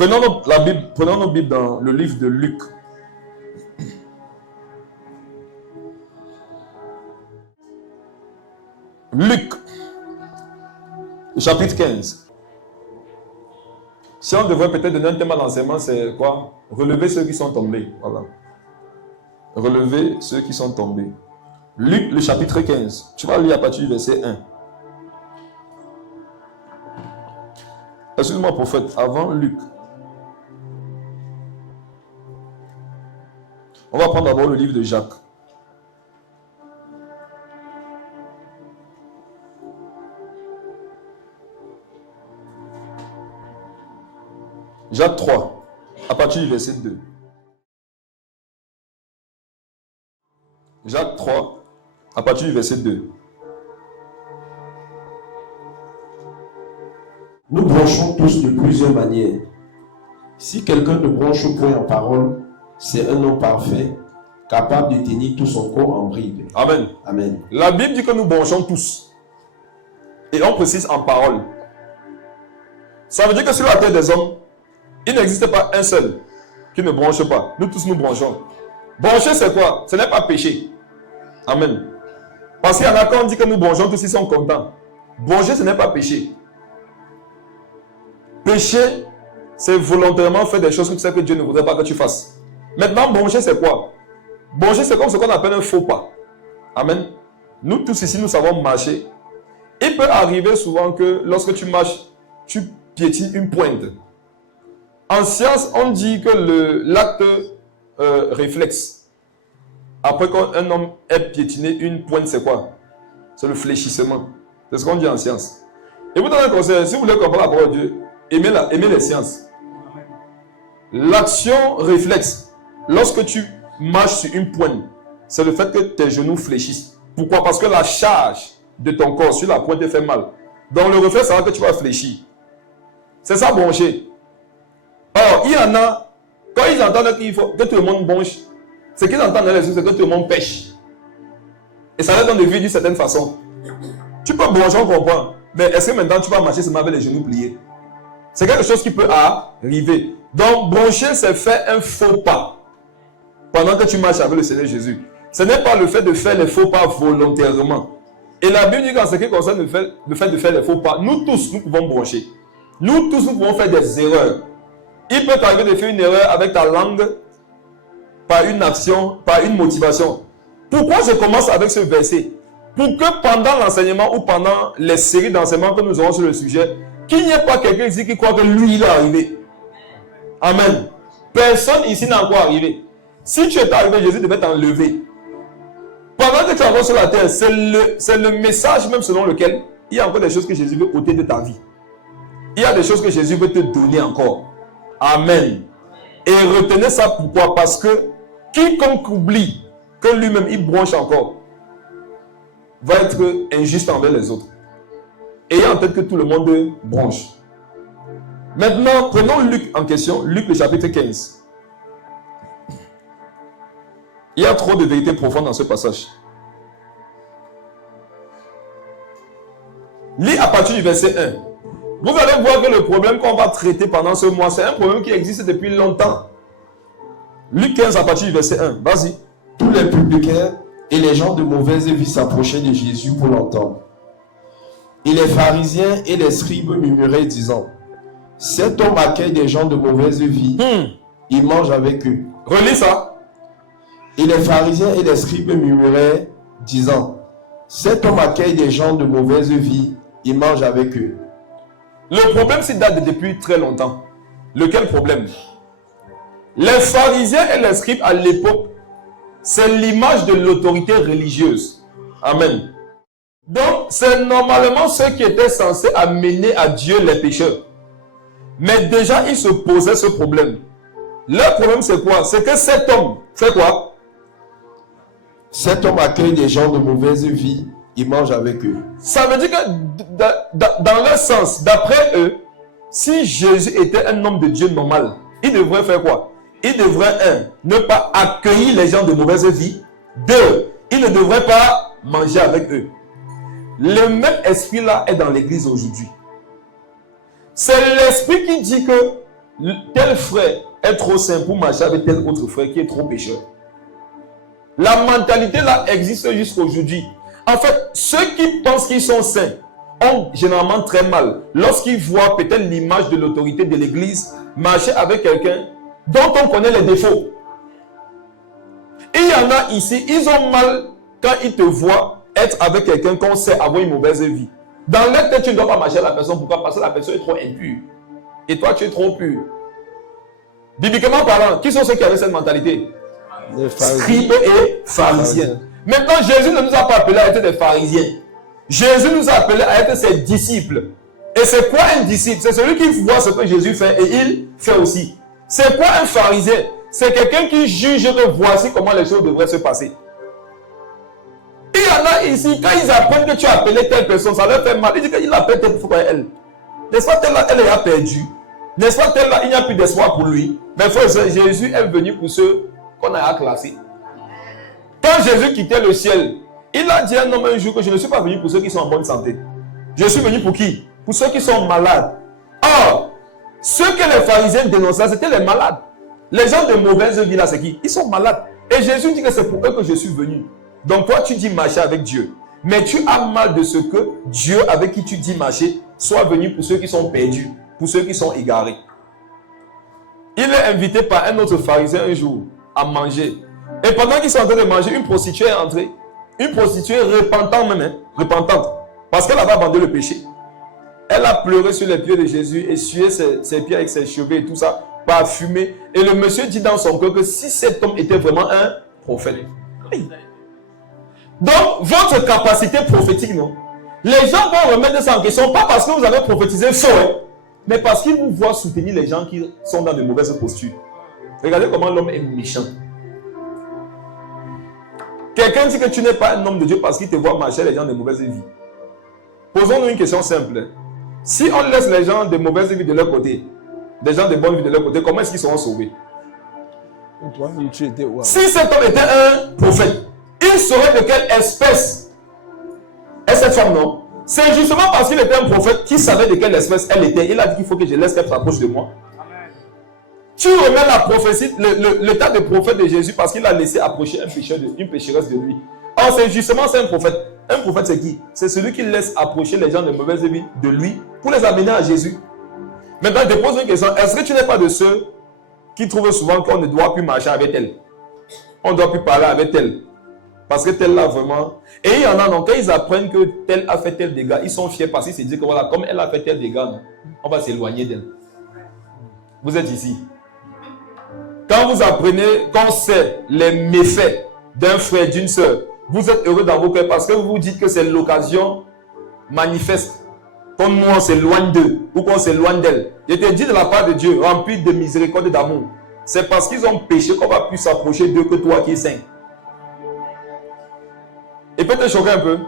Prenons nos Bibles dans le livre de Luc. Luc, chapitre 15. Si on devrait peut-être donner un thème à l'enseignement, c'est quoi? Relever ceux qui sont tombés. Voilà. Relever ceux qui sont tombés. Luc, le chapitre 15. Tu vas lire à partir du verset 1. Excuse-moi, prophète, avant Luc. On va prendre d'abord le livre de Jacques. Jacques 3, à partir du verset 2. Jacques 3, à partir du verset 2. Nous branchons tous de plusieurs manières. Si quelqu'un ne branche point en parole, c'est un homme parfait, capable de tenir tout son corps en bride. Amen. Amen. La Bible dit que nous branchons tous. Et on précise en parole. Ça veut dire que sur la terre des hommes, il n'existe pas un seul qui ne branche pas. Nous tous nous branchons. Brancher, c'est quoi? Ce n'est pas péché. Amen. Parce qu'il y en a quand on dit que nous branchons tous, ils sont contents. Brancher, ce n'est pas péché. Péché, c'est volontairement faire des choses que tu sais que Dieu ne voudrait pas que tu fasses. Maintenant, brancher, c'est quoi? Brancher, c'est comme ce qu'on appelle un faux pas. Amen. Nous tous ici, nous savons marcher. Il peut arriver souvent que lorsque tu marches, tu piétines une pointe. En science, on dit que l'acte réflexe, après qu'un homme ait piétiné une pointe, c'est quoi? C'est le fléchissement. C'est ce qu'on dit en science. Et vous donnez un conseil, si vous voulez comprendre la parole de Dieu, aimez les sciences. L'action réflexe, lorsque tu marches sur une pointe, c'est le fait que tes genoux fléchissent. Pourquoi? Parce que la charge de ton corps sur la pointe te fait mal. Donc le réflexe, ça va que tu vas fléchir. C'est ça brancher. Or, il y en a, quand ils entendent qu'il faut que tout le monde bronche, ce qu'ils entendent dans les yeux, c'est que tout le monde pêche. Et ça leur donne de vivre d'une certaine façon. Tu peux broncher, on comprend. Mais est-ce que maintenant tu vas marcher seulement avec les genoux pliés? C'est quelque chose qui peut arriver. Donc, broncher, c'est faire un faux pas pendant que tu marches avec le Seigneur Jésus. Ce n'est pas le fait de faire les faux pas volontairement. Et la Bible dit qu'en ce qui concerne le fait de faire les faux pas, nous tous, nous pouvons broncher. Nous tous, nous pouvons faire des erreurs. Il peut t'arriver de faire une erreur avec ta langue, par une action, par une motivation. Pourquoi je commence avec ce verset? Pour que pendant l'enseignement ou pendant les séries d'enseignements que nous aurons sur le sujet, qu'il n'y ait pas quelqu'un ici qui croit que lui, il est arrivé. Amen. Personne ici n'est encore arrivé. Si tu es arrivé, Jésus devait t'enlever. Pendant que tu es encore sur la terre, c'est le message même selon lequel il y a encore des choses que Jésus veut ôter de ta vie. Il y a des choses que Jésus veut te donner encore. Amen. Et retenez ça pourquoi? Parce que quiconque oublie que lui-même il bronche encore va être injuste envers les autres. Ayant en tête que tout le monde bronche. Maintenant, prenons Luc en question, Luc le chapitre 15. Il y a trop de vérités profondes dans ce passage. Lis à partir du verset 1. Vous allez voir que le problème qu'on va traiter pendant ce mois, c'est un problème qui existe depuis longtemps. Luc 15 à partir du verset 1. Vas-y. Tous les publicains et les gens de mauvaise vie s'approchaient de Jésus pour l'entendre. Et les pharisiens et les scribes murmuraient disant, cet homme accueille des gens de mauvaise vie, il mange avec eux. Relis ça. Et les pharisiens et les scribes murmuraient disant, cet homme accueille des gens de mauvaise vie, il mange avec eux. Le problème, c'est date depuis très longtemps. Lequel problème? Les pharisiens et les scribes à l'époque, c'est l'image de l'autorité religieuse. Amen. Donc, c'est normalement ceux qui étaient censés amener à Dieu les pécheurs. Mais déjà, ils se posaient ce problème. Leur problème, c'est quoi? C'est que cet homme fait quoi? Cet homme accueille des gens de mauvaise vie, il mange avec eux. Ça veut dire que dans leur sens, d'après eux, si Jésus était un homme de Dieu normal, il devrait faire quoi? Il devrait, ne pas accueillir les gens de mauvaise vie. 2, il ne devrait pas manger avec eux. Le même esprit là est dans l'église aujourd'hui. C'est l'esprit qui dit que tel frère est trop saint pour marcher avec tel autre frère qui est trop pécheur. La mentalité là existe jusqu'à aujourd'hui. En fait, ceux qui pensent qu'ils sont saints ont généralement très mal lorsqu'ils voient peut-être l'image de l'autorité de l'église marcher avec quelqu'un dont on connaît les défauts. Et il y en a ici, ils ont mal quand ils te voient être avec quelqu'un qu'on sait avoir une mauvaise vie. Dans leur tête, tu ne dois pas marcher avec la personne. Pourquoi? Parce que la personne est trop impure. Et toi, tu es trop pur. Bibliquement parlant, qui sont ceux qui avaient cette mentalité? Scribes et pharisiens. Maintenant, Jésus ne nous a pas appelés à être des pharisiens. Jésus nous a appelés à être ses disciples. Et c'est quoi un disciple? C'est celui qui voit ce que Jésus fait et il fait aussi. C'est quoi un pharisien? C'est quelqu'un qui juge que voici comment les choses devraient se passer. Il y en a ici, quand ils apprennent que tu as appelé telle personne, ça leur fait mal. Ils disent qu'il appelle telle personne, elle. N'est-ce pas, telle là, elle est perdue. N'est-ce pas, telle là, il n'y a plus d'espoir pour lui. Mais frère, Jésus est venu pour ceux qu'on a classés. Quand Jésus quittait le ciel, il a dit à un homme un jour que je ne suis pas venu pour ceux qui sont en bonne santé. Je suis venu pour qui? Pour ceux qui sont malades. Or, ceux que les pharisiens dénonçaient, c'était les malades. Les gens de mauvaise vie là, c'est qui? Ils sont malades. Et Jésus dit que c'est pour eux que je suis venu. Donc toi, tu dis marcher avec Dieu. Mais tu as mal de ce que Dieu, avec qui tu dis marcher, soit venu pour ceux qui sont perdus, pour ceux qui sont égarés. Il est invité par un autre pharisien un jour à manger. Et pendant qu'ils sont en train de manger, une prostituée est entrée. Une prostituée repentante même, hein, repentante. Parce qu'elle avait abandonné le péché. Elle a pleuré sur les pieds de Jésus, essuyé ses pieds avec ses cheveux et tout ça, parfumé. Et le monsieur dit dans son cœur que si cet homme était vraiment un prophète. Donc, votre capacité prophétique, non? Les gens vont remettre ça en question, pas parce que vous avez prophétisé faux, hein, mais parce qu'ils vous voient soutenir les gens qui sont dans de mauvaises postures. Regardez comment l'homme est méchant. Quelqu'un dit que tu n'es pas un homme de Dieu parce qu'il te voit marcher les gens de mauvaise vie. Posons-nous une question simple. Si on laisse les gens de mauvaise vie de leur côté, des gens de bonne vie de leur côté, comment est-ce qu'ils seront sauvés? Si cet homme était un prophète, il saurait de quelle espèce est cette femme, non? C'est justement parce qu'il était un prophète qu'il savait de quelle espèce elle était. Il a dit qu'il faut que je laisse qu'elle s'approche de moi. Amen. Tu remets la prophétie, l'état de prophète de Jésus parce qu'il a laissé approcher une pécheresse de lui. Or, c'est justement ça un prophète. Un prophète, c'est qui? C'est celui qui laisse approcher les gens de mauvaise vie de lui pour les amener à Jésus. Maintenant, je te pose une question. Est-ce que tu n'es pas de ceux qui trouvent souvent qu'on ne doit plus marcher avec elle? On ne doit plus parler avec elle. Parce que tel là vraiment... Et il y en a, donc, quand ils apprennent que tel a fait tel dégât, ils sont fiers parce qu'ils se disent que voilà, comme elle a fait tel dégât, non, on va s'éloigner d'elle. Vous êtes ici. Quand vous apprenez qu'on sait les méfaits d'un frère, d'une soeur, vous êtes heureux dans vos cœurs parce que vous vous dites que c'est l'occasion manifeste. Comme nous, on s'éloigne d'eux ou qu'on s'éloigne d'elle. Je te dis de la part de Dieu, rempli de miséricorde et d'amour. C'est parce qu'ils ont péché qu'on va plus s'approcher d'eux que toi qui es saint. Et peut te choquer un peu.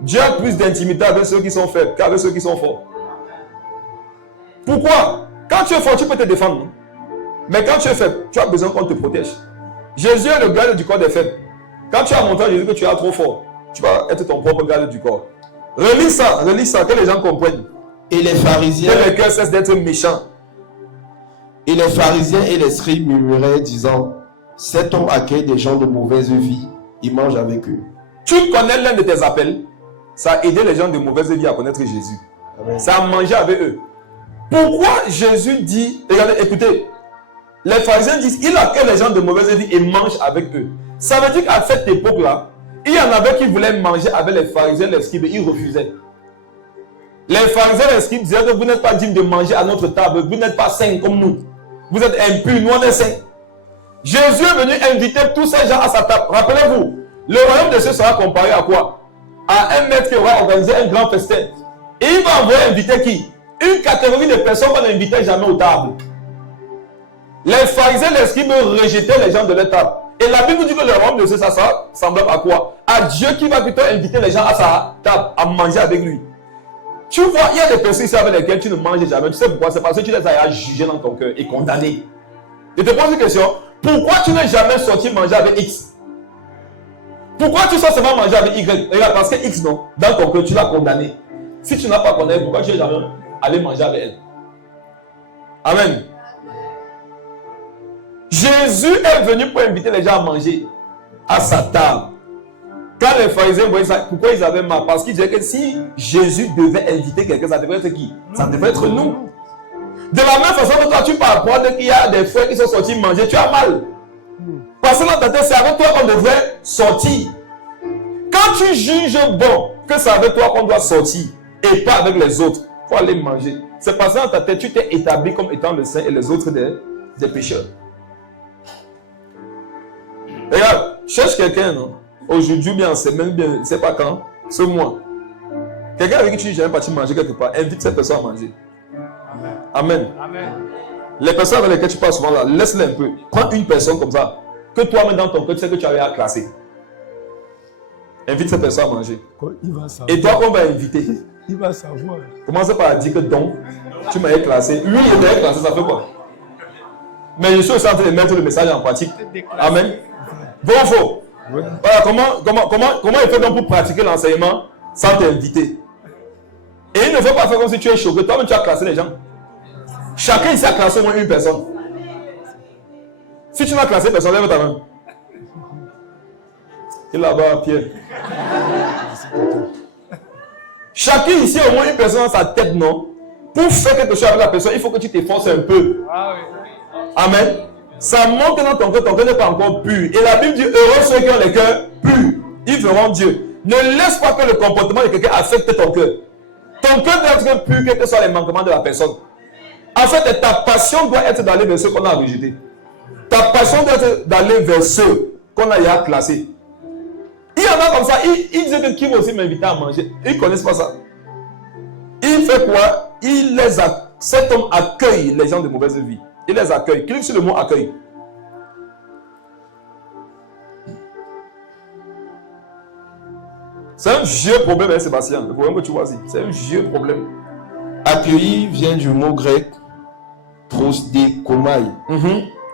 Dieu a plus d'intimité avec ceux qui sont faibles qu'avec ceux qui sont forts. Pourquoi? Quand tu es fort, tu peux te défendre. Mais quand tu es faible, tu as besoin qu'on te protège. Jésus est le garde du corps des faibles. Quand tu as montré à Jésus que tu es trop fort, tu vas être ton propre garde du corps. Relis ça, que les gens comprennent. Et les pharisiens... Que les cœurs cessent d'être méchants. Et les pharisiens et les scribes murmuraient, disant, cet homme accueille des gens de mauvaise vie, il mange avec eux. Tu connais l'un de tes appels, ça a aidé les gens de mauvaise vie à connaître Jésus. Amen. Ça a mangé avec eux. Pourquoi Jésus dit, regardez, écoutez, les pharisiens disent, il accueille les gens de mauvaise vie et mange avec eux. Ça veut dire qu'à cette époque-là, il y en avait qui voulaient manger avec les pharisiens, les scribes, et ils refusaient. Les pharisiens et les scribes disaient que vous n'êtes pas dignes de manger à notre table, vous n'êtes pas saints comme nous. Vous êtes impurs, nous on est saints. Jésus est venu inviter tous ces gens à sa table. Rappelez-vous, le royaume de Dieu sera comparé à quoi? À un maître qui aura organisé un grand festin. Et il va envoyer inviter qui? Une catégorie de personnes qu'on n'invitait jamais aux tables. Les pharisiens et les scribes rejetaient les gens de leur table. Et la Bible nous dit que le royaume de Dieu, ça sera semblable à quoi? À Dieu qui va plutôt inviter les gens à sa table, à manger avec lui. Tu vois, il y a des personnes ici avec lesquelles tu ne manges jamais. Tu sais pourquoi? C'est parce que tu les as jugées dans ton cœur et condamnées. Je te pose une question. Pourquoi tu n'es jamais sorti manger avec X? Pourquoi tu sors seulement manger avec Y? Regarde, parce que X, non, dans ton cœur, tu l'as condamné. Si tu n'as pas condamné, pourquoi tu n'es jamais allé manger avec elle? Amen. Jésus est venu pour inviter les gens à manger à sa table. Quand les pharisiens voyaient ça, pourquoi ils avaient mal? Parce qu'ils disaient que si Jésus devait inviter quelqu'un, ça devrait être qui? Ça devrait être nous. De la même façon que toi, tu peux apprendre qu'il y a des frères qui sont sortis manger, tu as mal. Parce que dans ta tête, c'est avec toi qu'on devrait sortir. Quand tu juges bon que c'est avec toi qu'on doit sortir et pas avec les autres, il faut aller manger. C'est parce que dans ta tête, tu t'es établi comme étant le saint et les autres des pécheurs. Regarde, cherche quelqu'un, non? Aujourd'hui, bien en semaine, bien, je ne sais pas quand, ce mois. Quelqu'un avec qui tu n'es jamais parti manger quelque part, invite cette personne à manger. Amen. Amen. Les personnes avec lesquelles tu parles souvent là, laisse-les un peu. Prends une personne comme ça, que toi-même dans ton cœur, tu sais que tu avais à classer. Invite cette personne à manger. Il va savoir. Et toi, qu'on va inviter? Il va savoir. Commence pas à dire que donc, tu m'avais classé. Lui, il m'avait classé, ça fait quoi? Mais je suis aussi en train de mettre le message en pratique. Amen. Bon ou faux? Oui. Voilà, comment il fait donc pour pratiquer l'enseignement sans t'inviter? Et il ne faut pas faire comme si tu es choqué. Toi-même, tu as classé les gens. Chacun ici a classé au moins une personne. Si tu n'as classé personne, lève ta main. Et là-bas, Pierre. Chacun ici a au moins une personne dans sa tête, non? Pour faire quelque chose avec la personne, il faut que tu t'efforces un peu. Amen. Ça montre que dans ton cœur n'est pas encore pur. Et la Bible dit, heureux ceux qui ont les cœurs purs. Ils verront Dieu. Ne laisse pas que le comportement de quelqu'un affecte ton cœur. Ton cœur doit être pur, quels que soient les manquements de la personne. En fait, ta passion doit être d'aller vers ceux qu'on a rejetés. Ta passion doit être d'aller vers ceux qu'on a déjà classés. Il y en a comme ça, il disait que qui va aussi m'inviter à manger. Ils ne connaissent pas ça. Il fait quoi? Cet homme accueille les gens de mauvaise vie. Il les accueille. Clique sur le mot accueil. C'est un vieux problème, hein, Sébastien. Le problème que tu vois ici, c'est un vieux problème. Accueillir vient du mot grec prosdekomai,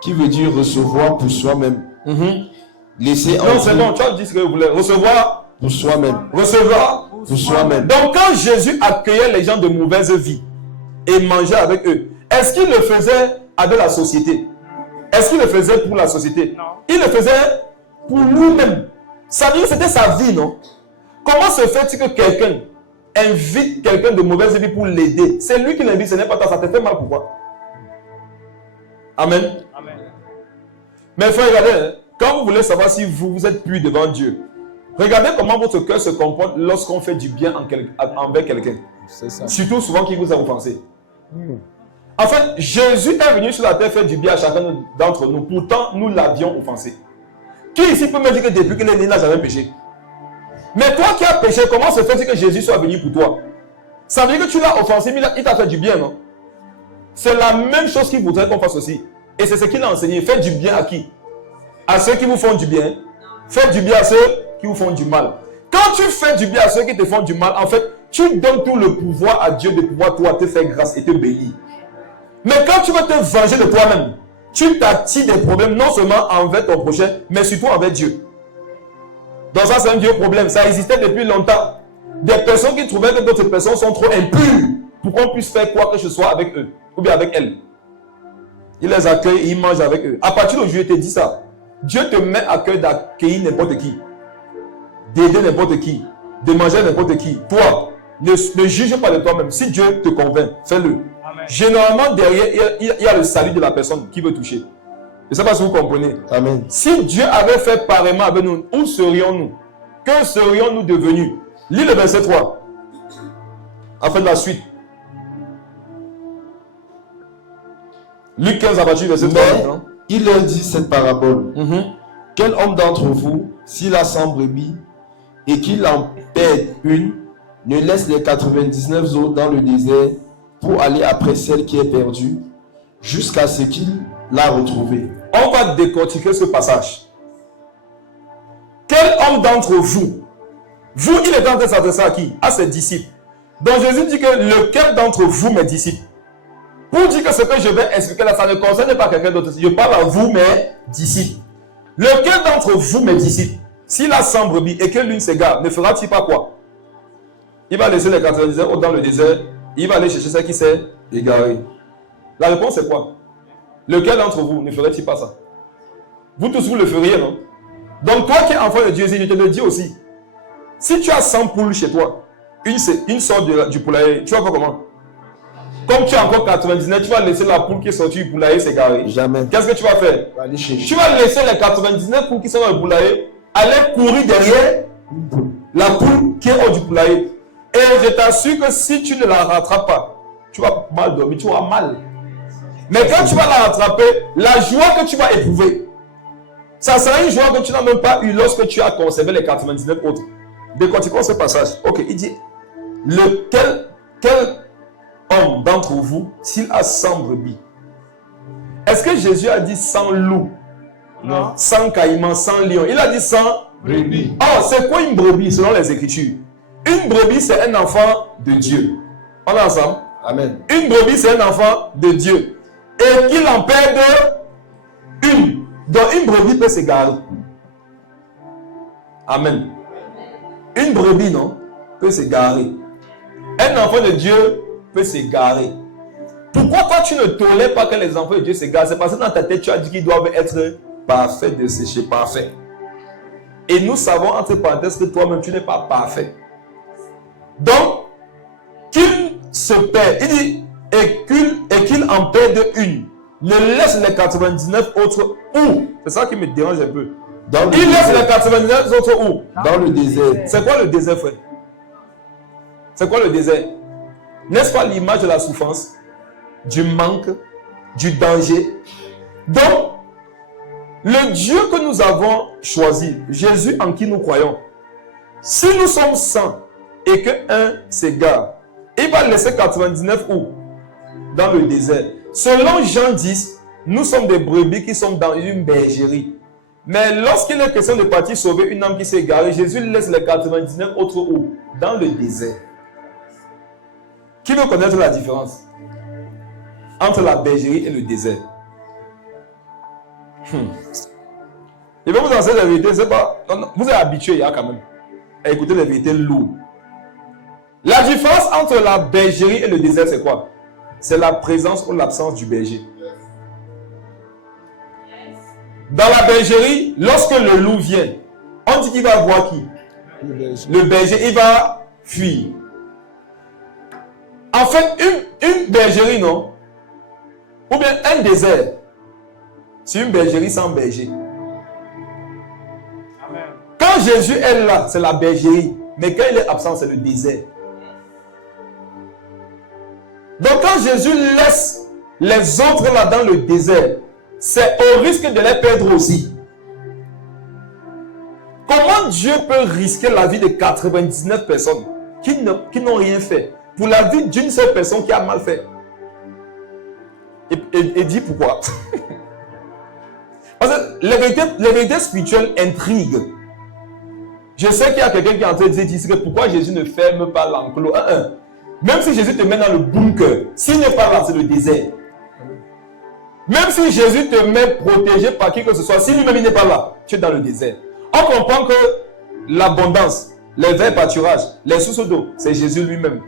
qui veut dire recevoir pour soi-même. Laisser non, c'est bon, tu as dit ce que vous voulez. Recevoir pour soi-même. Recevoir pour soi-même. Donc, quand Jésus accueillait les gens de mauvaise vie et mangeait avec eux, est-ce qu'il le faisait avec la société? Est-ce qu'il le faisait pour la société? Non. Il le faisait pour lui-même. Ça veut dire que c'était sa vie, non? Comment se fait-il que quelqu'un invite quelqu'un de mauvaise vie pour l'aider? C'est lui qui l'invite, ce n'est pas toi. Ça te fait mal, pourquoi? Amen. Amen. Mais frère, regardez, quand vous voulez savoir si vous êtes pur devant Dieu, regardez comment votre cœur se comporte lorsqu'on fait du bien envers quelqu'un. C'est ça. Surtout souvent qui vous a offensé. En fait, Jésus est venu sur la terre faire du bien à chacun d'entre nous. Pourtant, nous l'avions offensé. Qui ici peut me dire que depuis qu'il est né, il n'a jamais péché? Mais toi qui as péché, comment se fait-il que Jésus soit venu pour toi? Ça veut dire que tu l'as offensé, mais il t'a fait du bien, non? C'est la même chose qu'il voudrait qu'on fasse aussi. Et c'est ce qu'il a enseigné. Faites du bien à qui? À ceux qui vous font du bien. Faites du bien à ceux qui vous font du mal. Quand tu fais du bien à ceux qui te font du mal, en fait, tu donnes tout le pouvoir à Dieu de pouvoir toi te faire grâce et te bénir. Mais quand tu veux te venger de toi-même, tu t'attires des problèmes non seulement envers ton prochain, mais surtout envers Dieu. Donc ça, c'est un vieux problème. Ça existait depuis longtemps. Des personnes qui trouvaient que d'autres personnes sont trop impures pour qu'on puisse faire quoi que ce soit avec eux, ou bien avec elles. Il les accueille et il mange avec eux. À partir d'aujourd'hui, je te dis ça. Dieu te met à cœur d'accueillir n'importe qui, d'aider n'importe qui, de manger n'importe qui. Toi, ne juge pas de toi-même. Si Dieu te convainc, fais-le. Généralement, derrière, il y a le salut de la personne qui veut toucher. Je ne sais pas si vous comprenez. Amen. Si Dieu avait fait pareillement avec nous, où serions-nous? Que serions-nous devenus? Lis le verset 3. Afin de la suite. Luc 15 à partir du verset 3. Mais il leur dit cette parabole. Quel homme d'entre vous, s'il a 100 brebis et qu'il en perd une, ne laisse les 99 autres dans le désert pour aller après celle qui est perdue jusqu'à ce qu'il l'a retrouvée? On va décortiquer ce passage. Quel homme d'entre vous, il est en train de s'adresser à qui? À ses disciples. Donc Jésus dit que lequel d'entre vous, mes disciples? Pour dire que ce que je vais expliquer là, ça ne concerne pas quelqu'un d'autre. Je parle à vous, mes disciples. Lequel d'entre vous, mes disciples, s'il a 100 brebis et que l'une s'égare, ne fera-t-il pas quoi? Il va laisser les 99 autres dans le désert, il va aller chercher celle qui s'est égarée. La réponse est quoi? Lequel d'entre vous ne ferait-il pas ça? Vous tous, vous le feriez, non? Donc toi qui es enfant de Dieu, je te le dis aussi. Si tu as 100 poules chez toi, une sort du poulailler, tu vas faire comment? Comme tu as encore 99, tu vas laisser la poule qui est sortie du poulailler s'égarer. Jamais. Qu'est-ce que tu vas faire? Tu vas laisser les 99 poules qui sont dans le poulailler aller courir derrière la poule qui est hors du poulailler. Et je t'assure que si tu ne la rattrapes pas, tu vas mal dormir, tu auras mal. Mais quand tu vas la rattraper, la joie que tu vas éprouver, ça sera une joie que tu n'as même pas eu lorsque tu as conservé les 99 autres. Décortiquons ce passage. Ok, il dit, quel homme d'entre vous, s'il a 100 brebis, est-ce que Jésus a dit 100 loups? Non. 100 caïmans, 100 lions. Il a dit 100 brebis. Oh, c'est quoi une brebis selon les Écritures? Une brebis, c'est un enfant de Dieu. On est ensemble? Amen. Une brebis, c'est un enfant de Dieu. Et qu'il en perde une. Donc une brebis peut s'égarer. Amen. Une brebis, non, peut s'égarer. Un enfant de Dieu peut s'égarer. Pourquoi toi tu ne tolères pas que les enfants de Dieu s'égarent? C'est parce que dans ta tête tu as dit qu'ils doivent être parfaits, desséchés, parfaits. Et nous savons entre parenthèses que toi-même tu n'es pas parfait. Donc, qu'il se perd, il dit, et qu'il en perde une. Ne laisse les 99 autres où? C'est ça qui me dérange un peu. Il laisse les 99 autres où? Dans le désert. C'est quoi le désert, frère? C'est quoi le désert? N'est-ce pas l'image de la souffrance, du manque, du danger? Donc, le Dieu que nous avons choisi, Jésus en qui nous croyons, si nous sommes 100 et qu'un s'égare, il va laisser 99 où? Dans le désert. Selon Jean 10, nous sommes des brebis qui sont dans une bergerie. Mais lorsqu'il est question de partir sauver une âme qui s'est égarée, Jésus laisse les 99 autres où? Dans le désert. Qui veut connaître la différence entre la bergerie et le désert? Je vais vous enseigner la vérité, c'est pas... Vous êtes habitués, il y a quand même, à écouter les vérités lourdes. La différence entre la bergerie et le désert, c'est quoi? C'est la présence ou l'absence du berger. Dans la bergerie, lorsque le loup vient, on dit qu'il va voir qui? Le berger, il va fuir. En fait, une bergerie, non? Ou bien un désert, c'est une bergerie sans berger. Amen. Quand Jésus est là, c'est la bergerie. Mais quand il est absent, c'est le désert. Donc quand Jésus laisse les autres là dans le désert, c'est au risque de les perdre aussi. Comment Dieu peut risquer la vie de 99 personnes qui n'ont rien fait pour la vie d'une seule personne qui a mal fait? Et dit pourquoi? Parce que les vérités spirituelles intriguent. Je sais qu'il y a quelqu'un qui est en train de dire pourquoi Jésus ne ferme pas l'enclos. Même si Jésus te met dans le bunker, s'il n'est pas là, c'est le désert. Même si Jésus te met protégé par qui que ce soit, si lui-même il n'est pas là, tu es dans le désert. On comprend que l'abondance, les verts pâturages, les sources d'eau, c'est Jésus lui-même.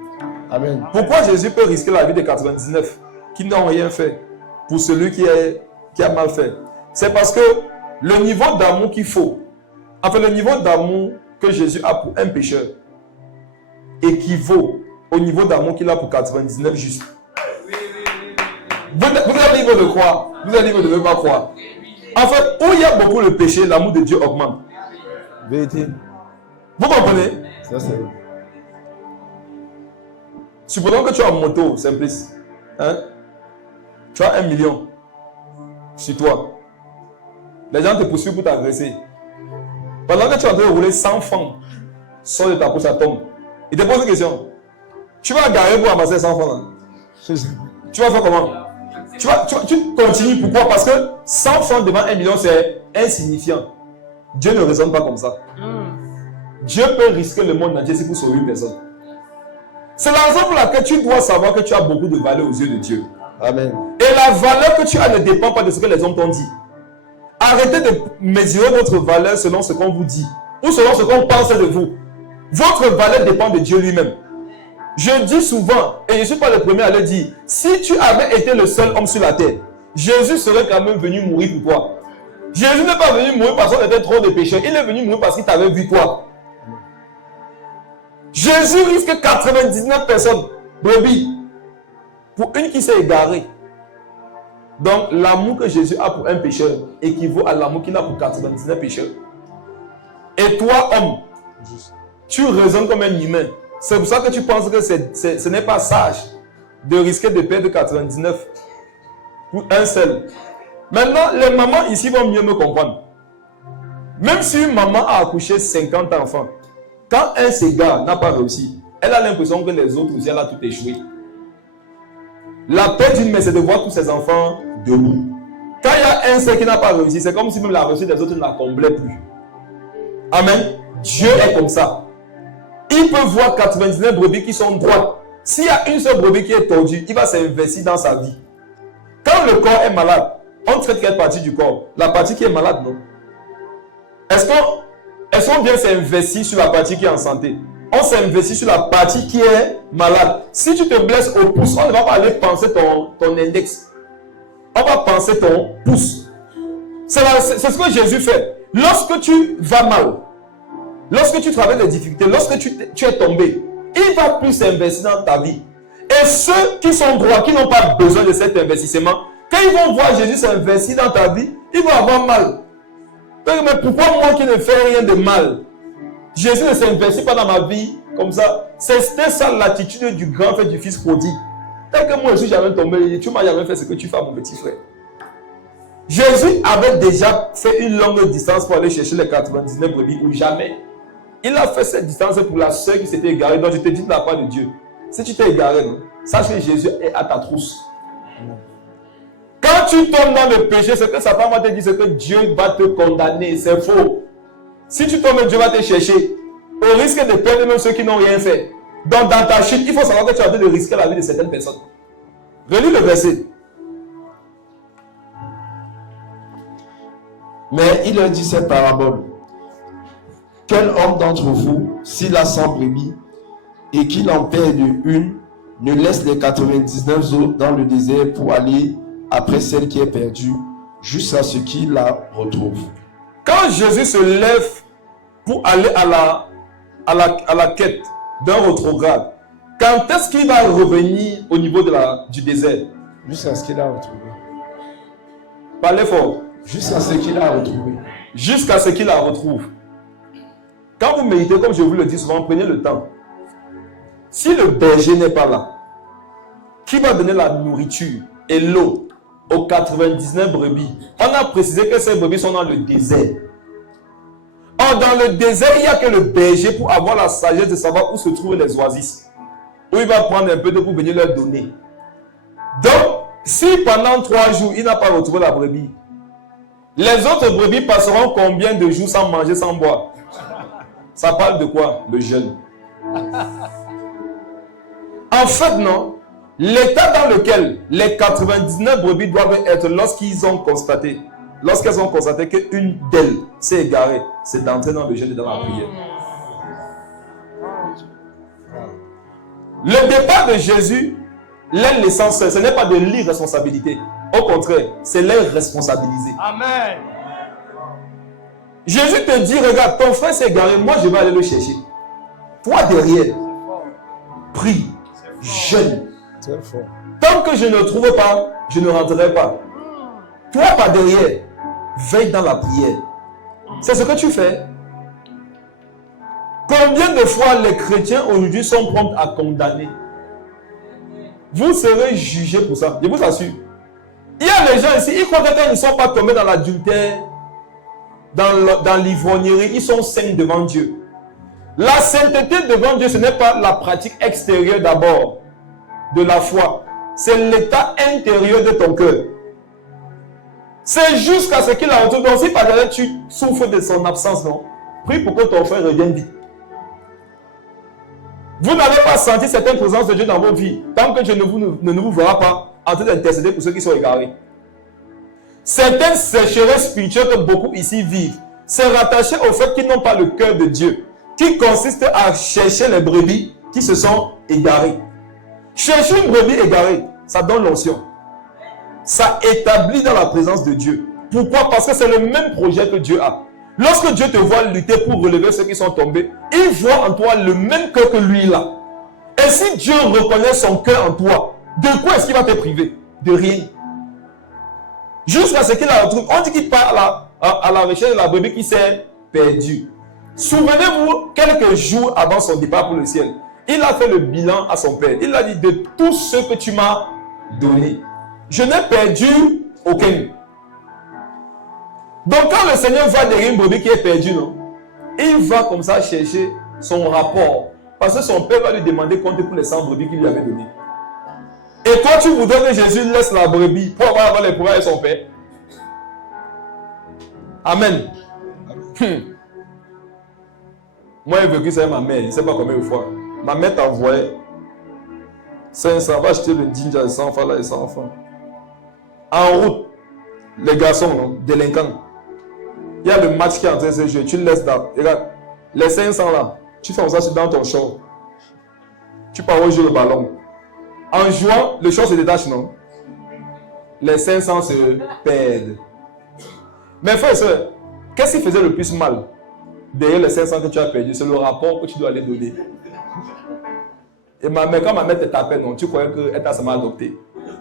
Amen. Pourquoi Jésus peut risquer la vie de 99 qui n'ont rien fait pour celui qui a mal fait? C'est parce que le niveau d'amour qu'il faut, enfin le niveau d'amour que Jésus a pour un pécheur équivaut au niveau d'amour qu'il a pour 99 justes. Vous êtes libre de croire, vous êtes libre de ne pas croire. En fait, où il y a beaucoup de péché, l'amour de Dieu augmente. Vérité. Vous comprenez? Ça c'est... Supposons que tu as une moto, simplice. Hein? Tu as 1 million sur toi. Les gens te poursuivent pour t'agresser. Pendant que tu es en train de rouler 100 francs, sort de ta poche, ça tombe. Il te pose une question. Tu vas garer pour amasser 100 francs là. Tu vas faire comment? Tu continues. Pourquoi? Parce que 100 francs devant 1 million, c'est insignifiant. Dieu ne raisonne pas comme ça. Dieu peut risquer le monde entier si pour sauver une personne. C'est la raison pour laquelle tu dois savoir que tu as beaucoup de valeur aux yeux de Dieu. Amen. Et la valeur que tu as ne dépend pas de ce que les hommes t'ont dit. Arrêtez de mesurer votre valeur selon ce qu'on vous dit ou selon ce qu'on pense de vous. Votre valeur dépend de Dieu lui-même. Je dis souvent, et je ne suis pas le premier à le dire, si tu avais été le seul homme sur la terre, Jésus serait quand même venu mourir pour toi. Jésus n'est pas venu mourir parce qu'on était trop de pécheurs. Il est venu mourir parce qu'il t'avait vu toi. Jésus risque 99 personnes, brebis, pour une qui s'est égarée. Donc, l'amour que Jésus a pour un pécheur équivaut à l'amour qu'il a pour 99 pécheurs. Et toi, homme, tu raisonnes comme un humain. C'est pour ça que tu penses que ce n'est pas sage de risquer de perdre 99 pour un seul. Maintenant, les mamans ici vont mieux me comprendre. Même si une maman a accouché 50 enfants, quand un s'égare n'a pas réussi, elle a l'impression que les autres aussi, elle a tout échoué. La paix d'une mère, c'est de voir tous ses enfants debout. Quand il y a un seul qui n'a pas réussi, c'est comme si même la réussite des autres ne la comblait plus. Amen. Dieu est comme ça. Il peut voir 99 brebis qui sont droites. S'il y a une seule brebis qui est tordue, il va s'investir dans sa vie. Quand le corps est malade, on traite quelle partie du corps? La partie qui est malade, non? Est-ce qu'on vient s'investir sur la partie qui est en santé? On s'investit sur la partie qui est malade. Si tu te blesses au pouce, on ne va pas aller penser ton index. On va penser ton pouce. C'est ce que Jésus fait. Lorsque tu vas mal, lorsque tu traverses des difficultés, lorsque tu es tombé, il va plus s'investir dans ta vie. Et ceux qui sont droits, qui n'ont pas besoin de cet investissement, quand ils vont voir Jésus s'investir dans ta vie, ils vont avoir mal. Mais pourquoi moi qui ne fais rien de mal? Jésus ne s'investit pas dans ma vie comme ça. C'était ça l'attitude du grand frère du fils prodigue. Tant que moi je suis jamais tombé, tu m'as jamais fait ce que tu fais, mon petit frère. Jésus avait déjà fait une longue distance pour aller chercher les 99 brebis ou jamais. Il a fait cette distance pour la sœur qui s'était égarée. Donc je te dis de la part de Dieu. Si tu t'es égaré, non, sache que Jésus est à ta trousse. Quand tu tombes dans le péché, ce que sa femme va te dire, c'est que Dieu va te condamner. C'est faux. Si tu tombes, Dieu va te chercher. Au risque de perdre même ceux qui n'ont rien fait. Donc dans ta chute, il faut savoir que tu as en train de risquer la vie de certaines personnes. Relis le verset. Mais il leur dit cette parabole. Quel homme d'entre vous, s'il a 100 brebis et qu'il en perd une, ne laisse les 99 autres dans le désert pour aller après celle qui est perdue, jusqu'à ce qu'il la retrouve. Quand Jésus se lève pour aller à la quête d'un rétrograde, quand est-ce qu'il va revenir au niveau du désert? Jusqu'à ce qu'il la retrouve. Parlez fort. Jusqu'à ce qu'il la retrouve. Jusqu'à ce qu'il la retrouve. Quand vous méditez, comme je vous le dis souvent, prenez le temps. Si le berger n'est pas là, qui va donner la nourriture et l'eau aux 99 brebis? On a précisé que ces brebis sont dans le désert. Or, dans le désert, il n'y a que le berger pour avoir la sagesse de savoir où se trouvent les oasis. Où il va prendre un peu d'eau pour venir leur donner. Donc, si pendant 3 jours, il n'a pas retrouvé la brebis, les autres brebis passeront combien de jours sans manger, sans boire? Ça parle de quoi? Le jeûne. En fait, non. L'état dans lequel les 99 brebis doivent être lorsqu'elles ont constaté qu'une d'elles s'est égarée, c'est d'entrer dans le jeûne et dans la prière. Le départ de Jésus, l'essence, ce n'est pas de l'irresponsabilité. Au contraire, c'est les responsabiliser. Amen. Jésus te dit, regarde, ton frère s'est égaré, moi je vais aller le chercher. Toi derrière, prie, jeûne. Tant que je ne trouve pas, je ne rentrerai pas. Toi par derrière, veille dans la prière. C'est ce que tu fais. Combien de fois les chrétiens aujourd'hui sont prompts à condamner? Vous serez jugés pour ça, je vous assure. Il y a les gens ici, ils croient que quand ils ne sont pas tombés dans l'adultère, dans l'ivrognerie, ils sont saints devant Dieu. La sainteté devant Dieu, ce n'est pas la pratique extérieure d'abord de la foi. C'est l'état intérieur de ton cœur. C'est jusqu'à ce qu'il a retrouvé. Donc si par exemple tu souffres de son absence, non, prie pour que ton frère revienne vite. Vous n'avez pas senti cette présence de Dieu dans vos vies tant que Dieu ne vous verra pas en train d'intercéder pour ceux qui sont égarés. Certaines sécheresses spirituelles que beaucoup ici vivent, c'est rattaché au fait qu'ils n'ont pas le cœur de Dieu, qui consiste à chercher les brebis qui se sont égarées. Chercher une brebis égarée, ça donne l'onction. Ça établit dans la présence de Dieu. Pourquoi? Parce que c'est le même projet que Dieu a. Lorsque Dieu te voit lutter pour relever ceux qui sont tombés, il voit en toi le même cœur que lui là. Et si Dieu reconnaît son cœur en toi, de quoi est-ce qu'il va te priver? De rien. Jusqu'à ce qu'il la retrouve. On dit qu'il part à la recherche de la brebis qui s'est perdue. Souvenez-vous, quelques jours avant son départ pour le ciel, il a fait le bilan à son père. Il a dit, de tout ce que tu m'as donné, je n'ai perdu aucun. Donc quand le Seigneur va derrière une brebis qui est perdue, non, il va comme ça chercher son rapport. Parce que son père va lui demander compte pour les 100 brebis qu'il lui avait données. Et toi, tu voudrais que Jésus laisse la brebis pour avoir les pouvoirs avec son père? Amen. Moi, j'ai vécu ça avec ma mère. Je ne sais pas combien de fois. Ma mère t'envoyait 500, va acheter le ginger de 100 enfants là et 100 enfants. En route, les garçons, non, délinquants. Il y a le match qui est en train de se jouer. Tu le laisses dans. Regarde, les 500 là, tu fais ça dans ton short. Tu pars jouer le ballon. En jouant, le short se détache, non? Les 500 se perdent. Mais frère et soeur, qu'est-ce qui faisait le plus mal derrière les 500 que tu as perdu? C'est le rapport que tu dois aller donner. Et ma mère, quand ma mère te tapait, non, tu croyais qu'elle t'a seulement adopté.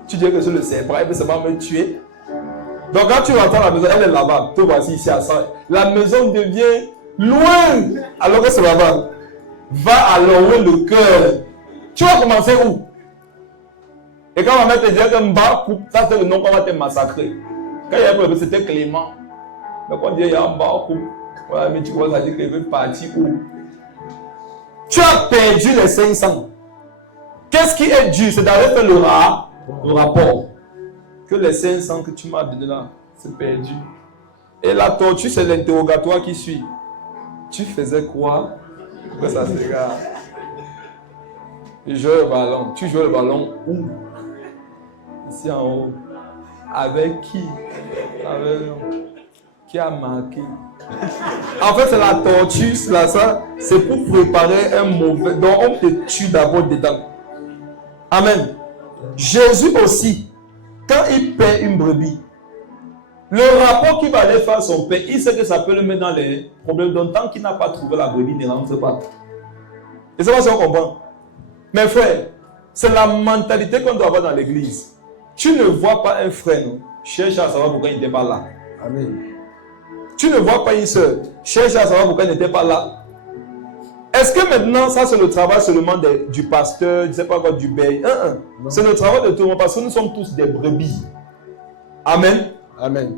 Tu disais que je le sais, elle veut seulement me tuer. Donc quand tu rentres à la maison, elle est là-bas. Toi voici ici à 100. La maison devient loin. Alors que c'est là-bas. Va à l'enlever le cœur. Tu vas commencer où? Et quand ma mère te disait que Mba coupe, ça c'est le nom qu'on va te massacrer. Quand il y a un problème, c'était Clément. Donc on dit il y a Mba coupe. Voilà, mais tu commences à dire qu'il veut partir où? Tu as perdu les 500. Qu'est-ce qui est dur? C'est d'aller faire le rapport. Que les 500 que tu m'as donné là, c'est perdu. Et la tortue, c'est l'interrogatoire qui suit. Tu faisais quoi? Que ça se regarde. Je jouais le ballon. Tu jouais le ballon où? Ici en haut. Avec qui? Avec qui a marqué? En fait, c'est la tortue, c'est pour préparer un mauvais. Donc, on te tue d'abord dedans. Amen. Jésus aussi, quand il perd une brebis, le rapport qu'il va aller faire à son père, il sait que ça peut le mettre dans les problèmes. Donc, tant qu'il n'a pas trouvé la brebis, il ne rentre pas. Et c'est pas si on comprend. Mes frères, c'est la mentalité qu'on doit avoir dans l'église. Tu ne vois pas un frère, non? Cherche à savoir pourquoi il n'était pas là. Amen. Tu ne vois pas une soeur, cherche à savoir pourquoi elle n'était pas là. Est-ce que maintenant, ça c'est le travail seulement du pasteur, je ne sais pas quoi, du berger? C'est le travail de tout le monde parce que nous sommes tous des brebis. Amen. Amen.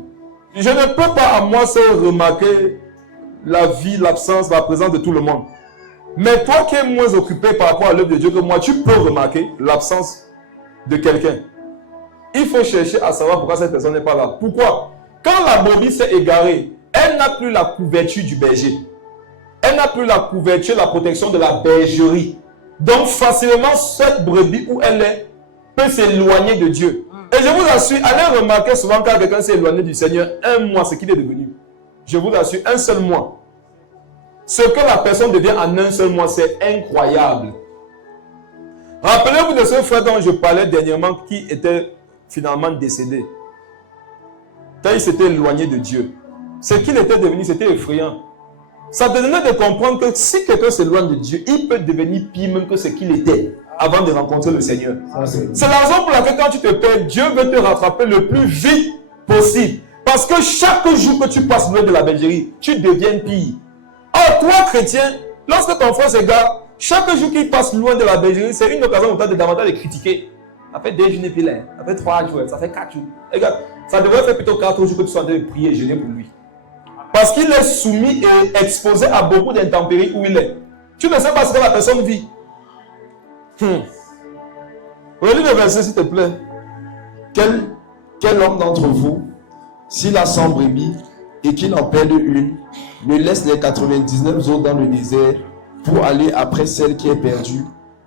Je ne peux pas à moi seul remarquer la vie, l'absence, la présence de tout le monde. Mais toi qui es moins occupé par rapport à l'œuvre de Dieu que moi, tu peux remarquer l'absence de quelqu'un. Il faut chercher à savoir pourquoi cette personne n'est pas là. Pourquoi? Quand la brebis s'est égarée, elle n'a plus la couverture du berger. Elle n'a plus la couverture, la protection de la bergerie. Donc facilement, cette brebis où elle est peut s'éloigner de Dieu. Et je vous assure, allez remarquer souvent quand quelqu'un s'est éloigné du Seigneur, un mois, ce qu'il est devenu. Je vous assure, un seul mois. Ce que la personne devient en un seul mois, c'est incroyable. Rappelez-vous de ce frère dont je parlais dernièrement qui était finalement décédé. Quand il s'était éloigné de Dieu. Ce qu'il était devenu, c'était effrayant. Ça te donnait de comprendre que si quelqu'un s'éloigne de Dieu, il peut devenir pire même que ce qu'il était avant de rencontrer le Seigneur. C'est la raison pour laquelle quand tu te perds, Dieu veut te rattraper le plus vite possible. Parce que chaque jour que tu passes loin de la bergerie, tu deviens pire. Or, toi, chrétien, lorsque ton frère s'égare, chaque jour qu'il passe loin de la bergerie, c'est une occasion pour toi de davantage de critiquer. Ça fait 2 journées puis là, ça fait 3 jours, ça fait 4 jours. Regarde, ça devrait faire plutôt 4 jours que tu sois en train de prier et jeûner pour lui. Parce qu'il est soumis et exposé à beaucoup d'intempéries où il est. Tu ne sais pas ce que la personne vit. Relis le verset s'il te plaît. Quel homme d'entre vous, s'il a 100 brebis et qu'il en perd une, ne laisse les 99 autres dans le désert pour aller après celle qui est perdue,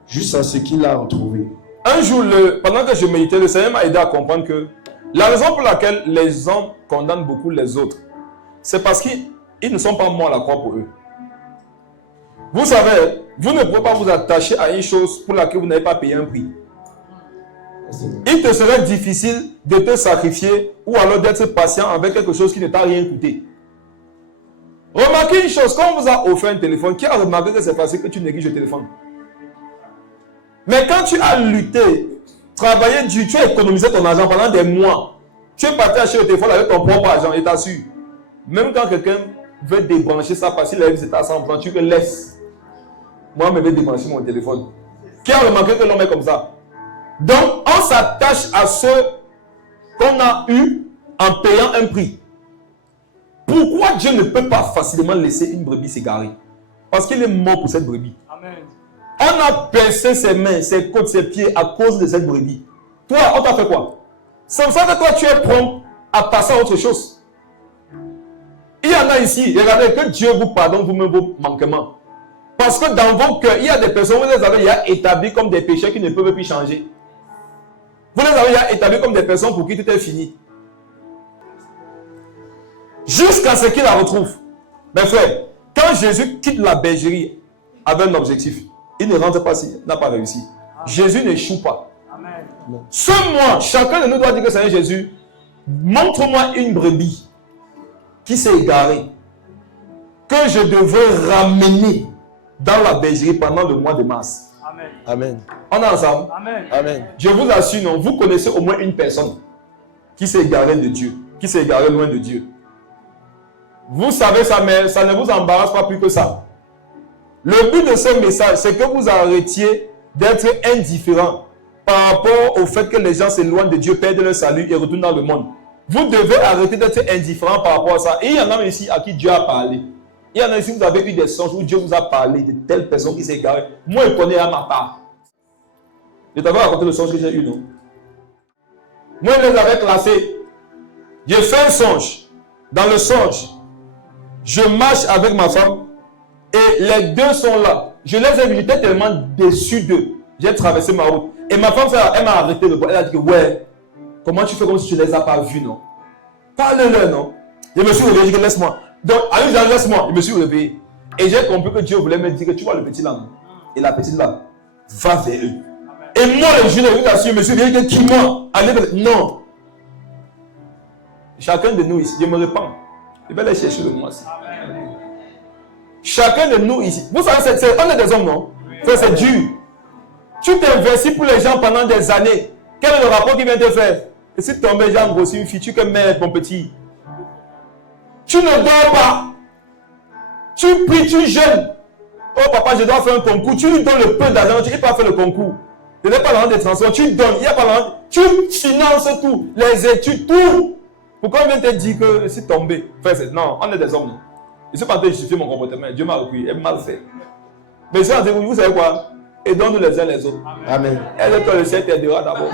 jusqu'à ce qu'il l'a retrouvée? Un jour, pendant que je méditais, le Seigneur m'a aidé à comprendre que la raison pour laquelle les hommes condamnent beaucoup les autres, c'est parce qu'ils ne sont pas morts à la croix pour eux. Vous savez, vous ne pouvez pas vous attacher à une chose pour laquelle vous n'avez pas payé un prix. Il te serait difficile de te sacrifier ou alors d'être patient avec quelque chose qui ne t'a rien coûté. Remarquez une chose, quand on vous a offert un téléphone, qui a remarqué que c'est facile que tu négliges le téléphone? Mais quand tu as lutté, travaillé dur, tu as économisé ton argent pendant des mois, tu es parti acheter le téléphone avec ton propre argent, et t'assure, même quand quelqu'un veut débrancher ça parce qu'il a vu que c'est à 100%, tu le laisses. Moi, je vais débrancher mon téléphone. Qui a remarqué que l'homme est comme ça? Donc, on s'attache à ce qu'on a eu en payant un prix. Pourquoi Dieu ne peut pas facilement laisser une brebis s'égarer? Parce qu'il est mort pour cette brebis. Amen. On a pincé ses mains, ses côtes, ses pieds à cause de cette brebis. Toi, on t'a fait quoi? C'est pour ça que toi, tu es prompt à passer à autre chose. Il y en a ici, regardez, que Dieu vous pardonne vous-même vos manquements. Parce que dans vos cœurs, il y a des personnes, vous les avez déjà établies comme des péchés qui ne peuvent plus changer. Vous les avez déjà établies comme des personnes pour qui tout est fini. Jusqu'à ce qu'il la retrouve. Mes frères, quand Jésus quitte la bergerie avec un objectif, il ne rentre pas s'il n'a pas réussi. Jésus n'échoue pas. Amen. Ce mois, chacun de nous doit dire que Seigneur Jésus, montre-moi une brebis qui s'est égarée, que je devrais ramener dans la bergerie pendant le mois de mars. Amen. Amen. On est ensemble? Amen. Amen. Je vous assure, non, vous connaissez au moins une personne qui s'est égarée de Dieu, qui s'est égarée loin de Dieu. Vous savez ça, mais ça ne vous embarrasse pas plus que ça. Le but de ce message, c'est que vous arrêtiez d'être indifférent par rapport au fait que les gens s'éloignent de Dieu, perdent leur salut et retournent dans le monde. Vous devez arrêter d'être indifférent par rapport à ça. Et il y en a ici à qui Dieu a parlé. Il y en a ici, vous avez eu des songes où Dieu vous a parlé de telle personne qui s'est égarée. Moi, je connais à ma part. Je t'avais raconté le songe que j'ai eu, non? Moi, je les avais classés. J'ai fait un songe. Dans le songe, je marche avec ma femme et les deux sont là. Je les ai vus, j'étais tellement déçu d'eux. J'ai traversé ma route. Et ma femme, elle m'a arrêté de voir. Elle a dit que, ouais, comment tu fais comme si tu ne les as pas vus, non? Parle-leur, non? Je me suis réveillé, je dis que laisse-moi. Donc, allez, laisse-moi. Je me suis réveillé. Et j'ai compris que Dieu voulait me dire que tu vois le petit là, non? Et la petite là, va vers eux. Et moi, le jeune, je me suis réveillé que qui moi? Allez, non. Chacun de nous ici, je me répands. Je vais aller chercher le moi aussi. Chacun de nous ici. Vous savez, on est des hommes, non? C'est dur. Tu t'investis pour les gens pendant des années. Quel est le rapport qu'il vient te faire? Et si ton gens grossit une fille, tu peux mettre ton petit. Tu ne dors pas. Tu pries, tu jeûnes. Oh papa, je dois faire un concours. Tu lui donnes le peu d'argent, tu ne peux pas faire le concours. Tu n'es pas dans des transports, tu donnes. Il n'y a pas dans. Tu finances tout. Les études, tout. Pourquoi on vient te dire que c'est tombé? Enfin, non, on est des hommes. Non? Je ne suis pas en train de justifier mon comportement. Dieu m'a repris. Elle m'a mal fait. Mais je suis en train de vous savez quoi? Aidons-nous les uns les autres. Amen. Aide-toi, le ciel t'aidera d'abord.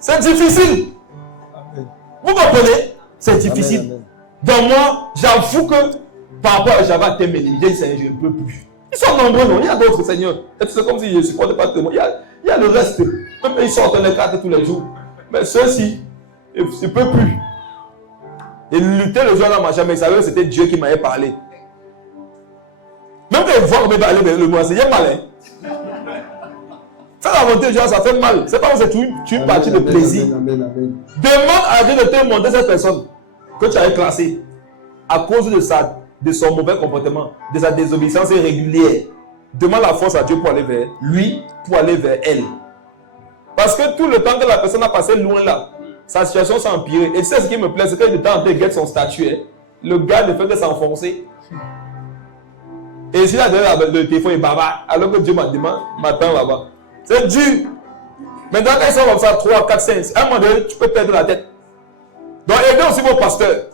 C'est difficile. Amen. Vous comprenez? C'est difficile. Amen, amen. Donc moi, j'avoue que par rapport à Java, j'ai dit Seigneur, je ne peux plus. Ils sont nombreux, non? Il y a d'autres Seigneur. C'est comme si je ne supporte pas tout le monde. Il y a le reste. Même ils sortent les cartes tous les jours. Mais ceux-ci, je ne peux plus. Et lutter le jour dans ma chambre, mais savez, c'était Dieu qui m'avait parlé. Même quand ils voient qu'on va aller vers le moi, c'est malin. Faire la volonté de Dieu, ça fait mal. C'est pas que c'est une partie de plaisir. Amen. Demande à Dieu de te montrer cette personne que tu avais classée à cause de son mauvais comportement, de sa désobéissance irrégulière. Demande la force à Dieu pour aller vers lui, pour aller vers elle. Parce que tout le temps que la personne a passé loin là, sa situation s'est empirée. Et c'est ce qui me plaît, c'est que le temps de guette son statut. Le gars ne fait que s'enfoncer. Et si là, le téléphone est baba, alors que Dieu m'attend là-bas. C'est dur. Maintenant, quand ils sont comme ça, 3, 4, 5, à un moment donné, tu peux perdre la tête. Donc, aidez aussi vos pasteurs.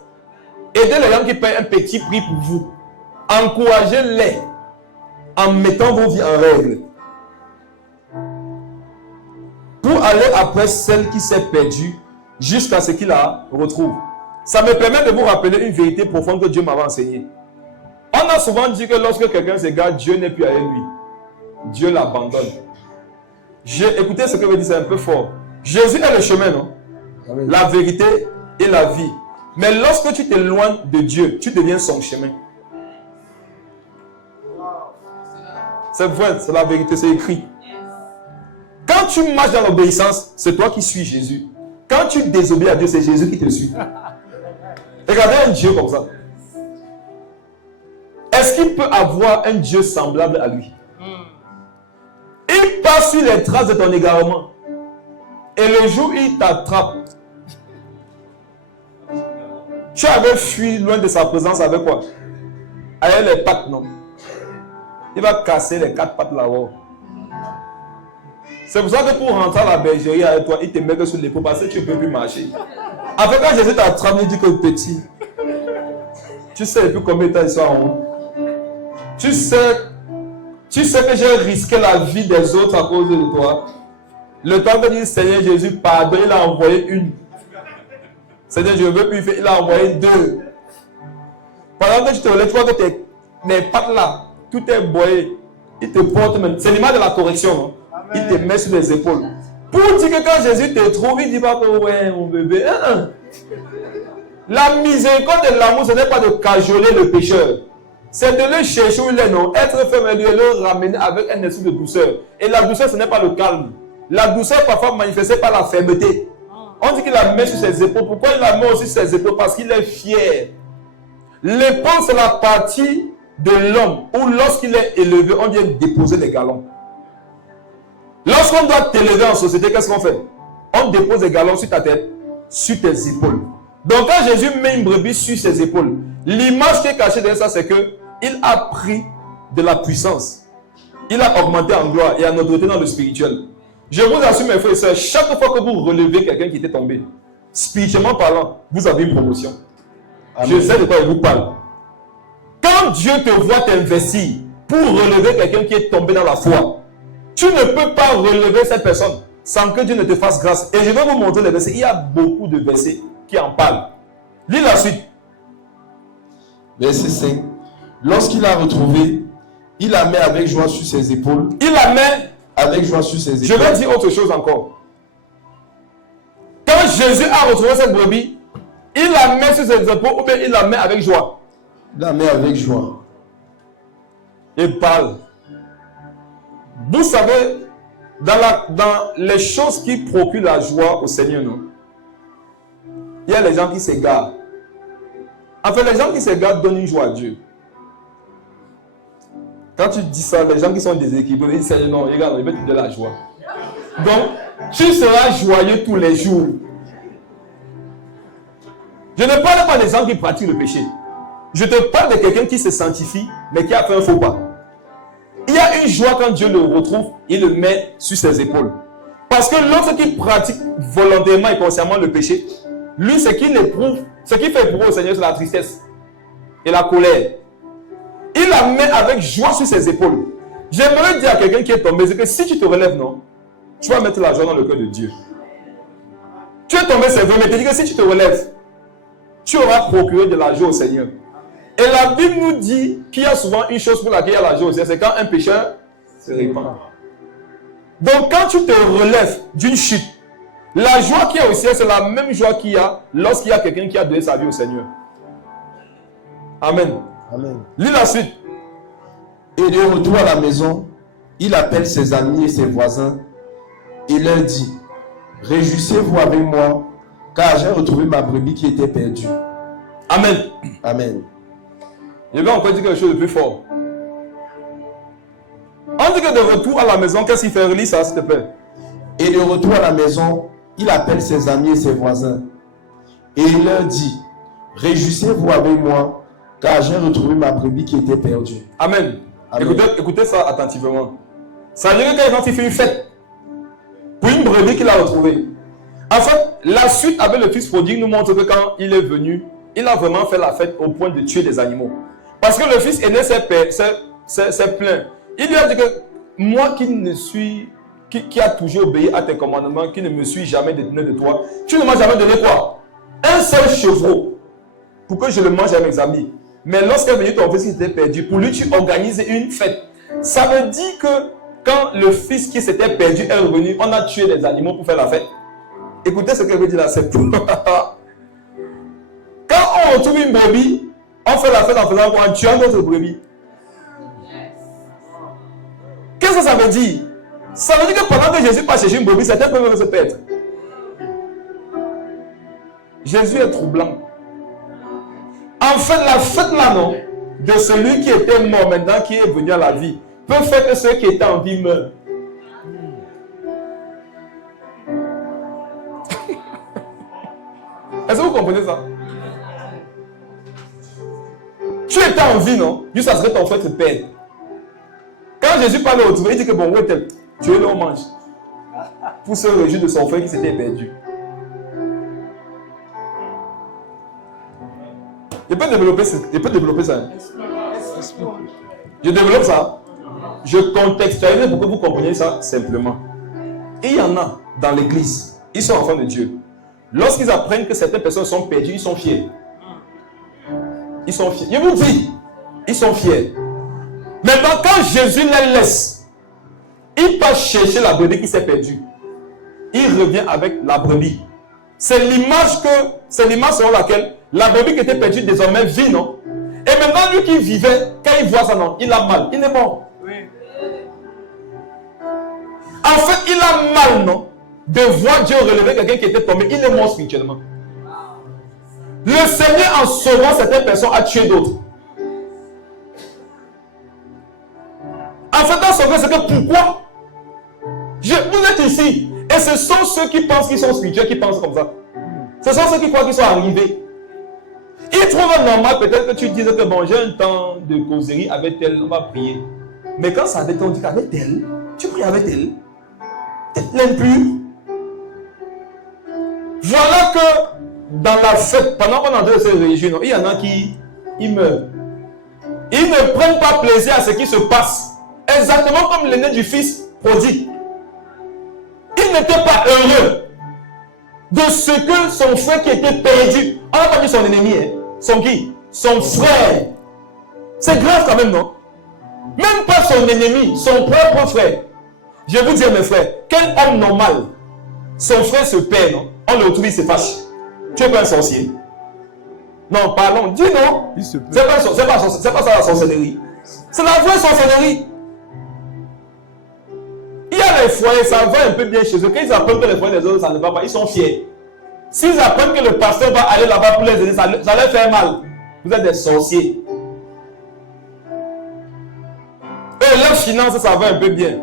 Aidez les gens qui payent un petit prix pour vous. Encouragez-les en mettant vos vies en règle. Pour aller après celle qui s'est perdue jusqu'à ce qu'il la retrouve. Ça me permet de vous rappeler une vérité profonde que Dieu m'avait enseignée. On a souvent dit que lorsque quelqu'un s'égare, Dieu n'est plus avec lui. Dieu l'abandonne. Écoutez ce que veut dire, c'est un peu fort. Jésus est le chemin, non? Amen. La vérité et la vie. Mais lorsque tu t'éloignes de Dieu, tu deviens son chemin. C'est vrai, c'est la vérité, c'est écrit. Quand Quand tu marches dans l'obéissance, c'est toi qui suis Jésus. Quand tu désobéis à Dieu, c'est Jésus qui te suit. Regardez un Dieu comme ça. Est-ce qu'il peut avoir un Dieu semblable à lui? Il passe sur les traces de ton égarement. Et le jour où il t'attrape, tu avais fui loin de sa présence avec quoi? Avec les pattes, non? Il va casser les 4 pattes là-haut. C'est pour ça que pour rentrer à la bergerie avec toi, il te met que sur l'épaule parce que tu ne peux plus marcher. Après, quand Jésus t'attrape, il dit que petit, tu sais depuis combien de temps ils sont en haut? Tu sais que j'ai risqué la vie des autres à cause de toi. Le temps que dit Seigneur Jésus, pardonne, il a envoyé une. Seigneur, je ne veux plus faire, il a envoyé 2. Pendant que tu te relèves, tu vois que tes pattes là, tout est boyé. Il te porte même. C'est l'image de la correction. Hein? Il te met sur les épaules. Pour dire que quand Jésus te trouve, il ne dit pas que ouais, mon bébé. La miséricorde et l'amour, ce n'est pas de cajoler le pécheur. C'est de le chercher où il est, non. Être ferme et de le ramener avec un esprit de douceur. Et la douceur, ce n'est pas le calme. La douceur, parfois, manifestée par la fermeté. On dit qu'il la met sur ses épaules. Pourquoi il la met aussi sur ses épaules? Parce qu'il est fier. L'épaule, c'est la partie de l'homme où lorsqu'il est élevé, on vient déposer les galons. Lorsqu'on doit t'élever en société, qu'est-ce qu'on fait? On dépose les galons sur ta tête, sur tes épaules. Donc quand Jésus met une brebis sur ses épaules, l'image qui est cachée derrière ça, c'est qu'il a pris de la puissance. Il a augmenté en gloire et en autorité dans le spirituel. Je vous assure, mes frères et sœurs, chaque fois que vous relevez quelqu'un qui était tombé, spirituellement parlant, vous avez une promotion. Amen. Je sais de quoi je vous parle. Quand Dieu te voit t'investir pour relever quelqu'un qui est tombé dans la foi, tu ne peux pas relever cette personne sans que Dieu ne te fasse grâce. Et je vais vous montrer les versets. Il y a beaucoup de versets qui en parlent. Lis la suite. Verset 5. Lorsqu'il a retrouvé, il la met avec joie sur ses épaules. Il la met avec joie sur ses épaules. Je vais dire autre chose encore. Quand Jésus a retrouvé cette brebis, il la met sur ses épaules ou bien il la met avec joie. Il la met avec joie. Il parle. Vous savez, dans les choses qui procurent la joie au Seigneur, non? Il y a les gens qui s'égarent. Enfin, les gens qui s'égarent donnent une joie à Dieu. Quand tu dis ça, les gens qui sont déséquilibrés, ils disent Seigneur, non, regarde, il veut te donner la joie. Donc, tu seras joyeux tous les jours. Je ne parle pas des gens qui pratiquent le péché. Je te parle de quelqu'un qui se sanctifie, mais qui a fait un faux pas. Il y a une joie quand Dieu le retrouve, il le met sur ses épaules. Parce que l'autre qui pratique volontairement et consciemment le péché, lui, ce qu'il éprouve, ce qu'il fait éprouver au Seigneur, c'est la tristesse et la colère. Il la met avec joie sur ses épaules. J'aimerais dire à quelqu'un qui est tombé, c'est que si tu te relèves, non, tu vas mettre la joie dans le cœur de Dieu. Tu es tombé, c'est vrai, mais tu dis que si tu te relèves, tu auras procuré de la joie au Seigneur. Et la Bible nous dit qu'il y a souvent une chose pour laquelle il y a la joie au Seigneur, c'est quand un pécheur se répand. Donc quand tu te relèves d'une chute, la joie qu'il y a au ciel, c'est la même joie qu'il y a lorsqu'il y a quelqu'un qui a donné sa vie au Seigneur. Amen. Amen. Lis la suite. Et de retour à la maison, il appelle ses amis et ses voisins et leur dit: réjouissez-vous avec moi, car j'ai retrouvé ma brebis qui était perdue. Amen. Amen. Je vais encore dire quelque chose de plus fort. On dit que de retour à la maison, qu'est-ce qu'il fait? Relis ça, s'il te plaît. Et de retour à la maison, il appelle ses amis et ses voisins et il leur dit: réjouissez-vous avec moi, car j'ai retrouvé ma brebis qui était perdue. Amen. Amen. Écoutez ça attentivement. Ça veut dire que quand il fait une fête pour une brebis qu'il a retrouvée. En fait, la suite avec le fils prodigue nous montre que quand il est venu, il a vraiment fait la fête au point de tuer des animaux. Parce que le fils aîné s'est plaint. Il lui a dit que moi qui a toujours obéi à tes commandements, qui ne me suis jamais détourné de toi, tu ne m'as jamais donné quoi? Un seul chevreau pour que je le mange à mes amis. Mais lorsqu'est venu ton fils qui était perdu, pour lui tu organises une fête. Ça veut dire que quand le fils qui s'était perdu est revenu, on a tué les animaux pour faire la fête. Écoutez ce que veut dire là, c'est pour... Quand on retrouve une brebis, on fait la fête en faisant quoi? En tuant d'autres brebis. Qu'est-ce que ça veut dire? Ça veut dire que pendant que Jésus passe chercher une brebis, certains peuvent se perdre. Jésus est troublant. En fait, la fête là, non, de celui qui était mort maintenant, qui est venu à la vie, peut faire que ceux qui étaient en vie meurent. Est-ce que vous comprenez ça? Tu étais en vie, non? Juste à ce que ton frère te perde. Quand Jésus parle au trouvé, il dit que bon, où est-elle? Tu es là, on mange. Pour se réjouir de son frère qui s'était perdu. Je peux développer ça. Je développe ça. Je contextualise pour que vous compreniez ça simplement. Et il y en a dans l'église. Ils sont enfants de Dieu. Lorsqu'ils apprennent que certaines personnes sont perdues, ils sont fiers. Ils sont fiers. Je vous dis, ils sont fiers. Maintenant, quand Jésus les laisse, il passe chercher la brebis qui s'est perdue. Il revient avec la brebis. C'est l'image selon laquelle la brebis qui était perdue désormais vit, non? Et maintenant, lui qui vivait, quand il voit ça, non, il a mal. Il est mort. Oui. En fait, il a mal, non? De voir Dieu relever quelqu'un qui était tombé. Il est mort spirituellement. Le Seigneur, en sauvant certaines personnes, a tué d'autres. En fait, dans sauver, c'est que pourquoi? Vous êtes ici. Et ce sont ceux qui pensent qu'ils sont spirituels qui pensent comme ça. Ce sont ceux qui croient qu'ils sont arrivés. Ils trouvent normal peut-être que tu dises que bon, j'ai un temps de causerie avec elle, on va prier. Mais quand ça avait été, on dit qu'avec elle, tu pries avec elle. L'impur. Voilà que dans la fête, pendant qu'on est en train de se réjouir, il y en a qui meurent. Ils ne prennent pas plaisir à ce qui se passe. Exactement comme l'aîné du fils prodigue. Il n'était pas heureux de ce que son frère qui était perdu. On n'a pas dit son ennemi, hein. Son qui? Son frère. C'est grave quand même, non? Même pas son ennemi, son propre frère. Je vais vous dire, mes frères, quel homme normal, son frère se perd, non? On le retrouve, il se fâche. Tu es pas un sorcier? Non, parlons, dis non. C'est pas ça la sorcellerie. C'est la vraie sorcellerie. Il y a les foyers, ça va un peu bien chez eux. Quand ils apprennent que les foyers des autres, ça ne va pas, ils sont fiers. S'ils apprennent que le pasteur va aller là-bas pour les aider, ça leur fait mal. Vous êtes des sorciers. Et leurs finances, ça va un peu bien.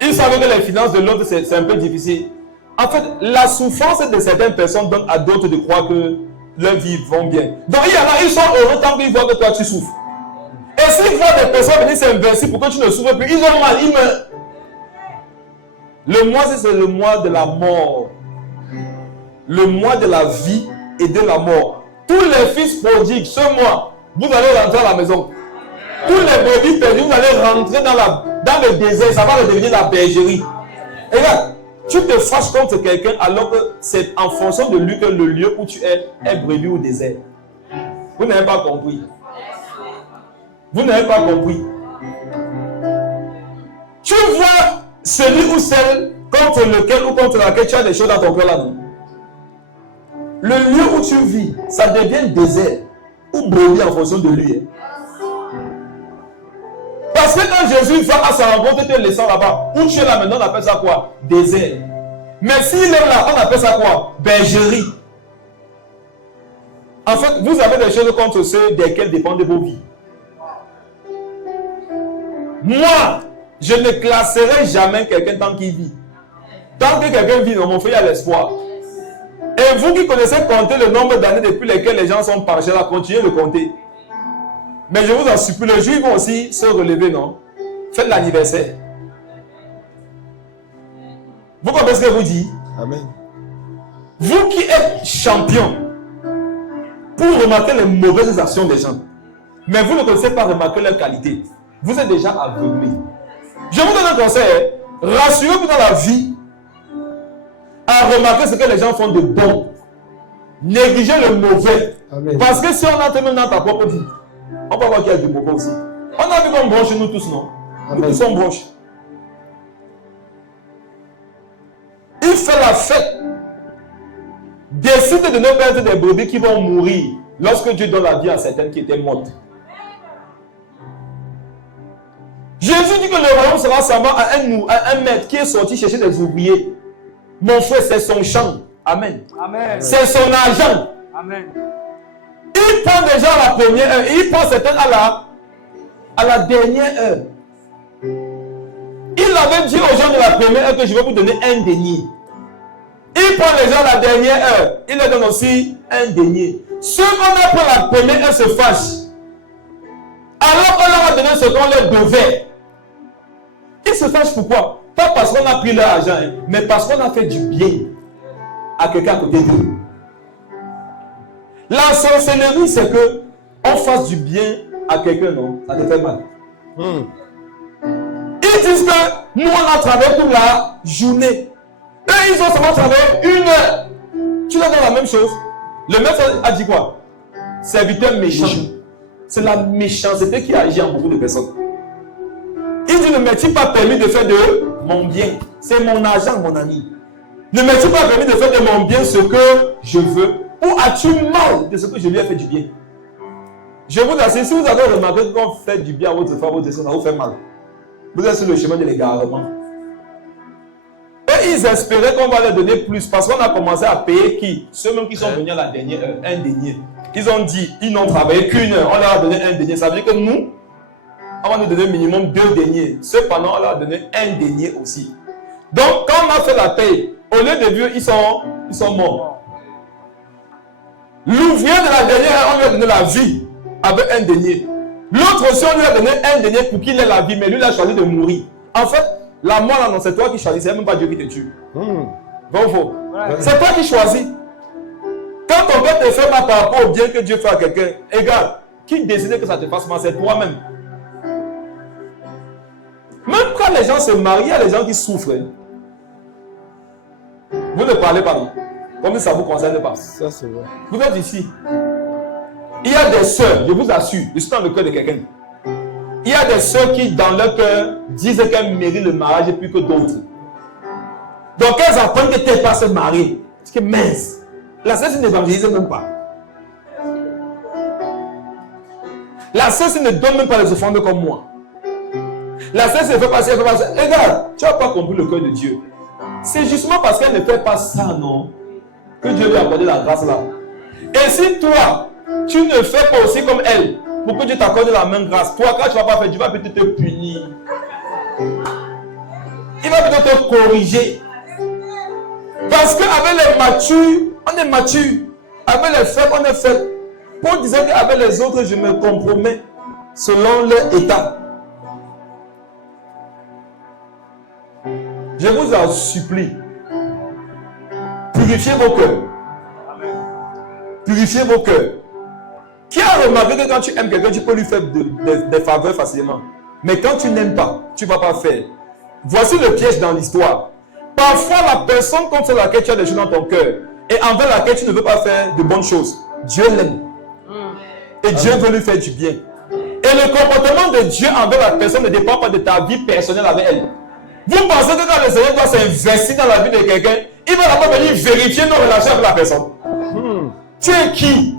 Ils savent que les finances de l'autre, c'est un peu difficile. En fait, la souffrance de certaines personnes donne à d'autres de croire que leur vie va bien. Donc il y en a, ils sont heureux tant qu'ils voient que toi tu souffres. Et s'ils voient des personnes venir s'inverser pour que tu ne souffres plus, ils ont mal, ils meurent. Le mois, c'est le mois de la mort. Le mois de la vie et de la mort. Tous les fils prodigues, ce mois, vous allez rentrer à la maison. Tous les brebis perdus, vous allez rentrer dans le désert, ça va devenir la bergerie. Et regarde, tu te fâches contre quelqu'un alors que c'est en fonction de lui que le lieu où tu es brebis ou désert. Vous n'avez pas compris. Vous n'avez pas compris. Tu vois celui ou celle contre lequel ou contre laquelle tu as des choses dans ton cœur là. Le lieu où tu vis, ça devient désert ou brebis en fonction de lui. Parce que quand Jésus va à sa rencontre, te laissant là-bas, où tu es là maintenant, on appelle ça quoi? Désert. Mais s'il est là, on appelle ça quoi? Bergerie. En fait, vous avez des choses contre ceux desquels dépendent de vos vies. Moi, je ne classerai jamais quelqu'un tant qu'il vit. Tant que quelqu'un vit, non, mon frère, il y a l'espoir. Et vous qui connaissez compter le nombre d'années depuis lesquelles les gens sont penchés là, continuez de compter. Mais je vous en supplie, le jour ils vont aussi se relever, non? Faites l'anniversaire. Vous comprenez ce que je vous dis? Amen. Vous qui êtes champion pour remarquer les mauvaises actions des gens, mais vous ne connaissez pas remarquer leurs qualités, vous êtes déjà aveuglé. Je vous donne un conseil. Rassurez-vous dans la vie à remarquer ce que les gens font de bon. Négligez le mauvais. Amen. Parce que si on entre même dans ta propre vie, on va voir qu'il y a du mauvais aussi. On a vu qu'on bronche nous tous, non? Amen. Nous tous on bronche. Il fait la fête. Décide de ne pas être des brebis qui vont mourir lorsque Dieu donne la vie à certaines qui étaient mortes. Jésus dit que le royaume sera semblable à un maître qui est sorti chercher des ouvriers. Mon frère, c'est son champ. Amen. Amen. C'est son argent. Amen. Il prend déjà à la première heure et il prend certaines à la dernière heure. Il avait dit aux gens de la première heure que je vais vous donner un denier. Il prend les gens à la dernière heure. Il leur donne aussi un denier. Ceux qu'on a pris à la première heure se fâchent. Alors qu'on leur a donné ce qu'on leur devait. Ils se fâchent pourquoi? Pas parce qu'on a pris leur argent, mais parce qu'on a fait du bien à quelqu'un à côté d'eux. La sorcellerie, c'est que on fasse du bien à quelqu'un, non? Ça te fait mal. Ils disent que nous, on a travaillé toute la journée. Eux, ils ont seulement travaillé 1 heure. Tu leur donnes la même chose. Le maître a dit quoi? Serviteur méchant. C'est la méchanceté qui agit en beaucoup de personnes. Il dit, ne m'as-tu pas permis de faire de mon bien? C'est mon argent, mon ami. Ne m'as-tu pas permis de faire de mon bien ce que je veux? Ou as-tu mal de ce que je lui ai fait du bien? Je vous assure, si vous avez remarqué qu'on fait du bien à votre femme, votre soeur, ça vous fait mal. Vous êtes sur le chemin de l'égarement. Et ils espéraient qu'on va leur donner plus parce qu'on a commencé à payer qui? Ceux-mêmes qui sont venus à la dernière heure, un denier. Ils ont dit, ils n'ont travaillé qu'1 heure, on leur a donné un denier. Ça veut dire que nous, on va nous donner minimum 2 deniers. Cependant, on leur a donné un denier aussi. Donc, quand on a fait la paye, au lieu de vieux, ils sont morts. L'ouvrier de la dernière heure, on lui a donné la vie avec un denier. L'autre aussi, on lui a donné un denier pour qu'il ait la vie, mais lui, il a choisi de mourir. En fait, la mort, là, non, c'est toi qui choisis, c'est même pas Dieu qui te tue. Bon, faux. C'est toi qui choisis. Quand ton cœur te fait mal par rapport au bien que Dieu fait à quelqu'un, regarde, qui décide que ça te fasse mal, c'est toi-même. Même quand les gens se marient, il y a des gens qui souffrent. Vous ne parlez pas, non? Comme si ça ne vous concerne pas. Ça, c'est vrai. Vous êtes ici. Il y a des sœurs, je vous assure, je suis dans le cœur de quelqu'un. Il y a des sœurs qui, dans leur cœur, disent qu'elles méritent le mariage plus que d'autres. Donc, elles apprennent que tes pas se marier. Parce que mince, la sœur, n'évangélise même pas. La sœur, ne donne même pas les offrandes comme moi. La sœur, se fait passer, elle fait passer. Regarde, tu n'as pas compris le cœur de Dieu. C'est justement parce qu'elle ne fait pas ça, non, que Dieu lui a accordé la grâce là. Et si toi, tu ne fais pas aussi comme elle, pour que Dieu t'accorde la même grâce, toi, quand tu ne vas pas faire, Dieu va peut-être te punir. Il va peut-être te corriger. Parce qu'avec les matures, on est mature. Avec les faibles, on est faible. Paul disait qu'avec les autres, je me compromets selon leur état. Je vous en supplie. Purifiez vos cœurs. Purifiez vos cœurs. Qui a remarqué que quand tu aimes quelqu'un, tu peux lui faire des faveurs facilement. Mais quand tu n'aimes pas, tu ne vas pas faire. Voici le piège dans l'histoire. Parfois, la personne contre laquelle tu as des choses dans ton cœur et envers laquelle tu ne veux pas faire de bonnes choses, Dieu l'aime. Et Dieu veut lui faire du bien. Et le comportement de Dieu envers la personne ne dépend pas de ta vie personnelle avec elle. Vous pensez que quand le Seigneur doit s'investir dans la vie de quelqu'un, il va d'abord venir vérifier nos relations avec la personne. Tu es qui?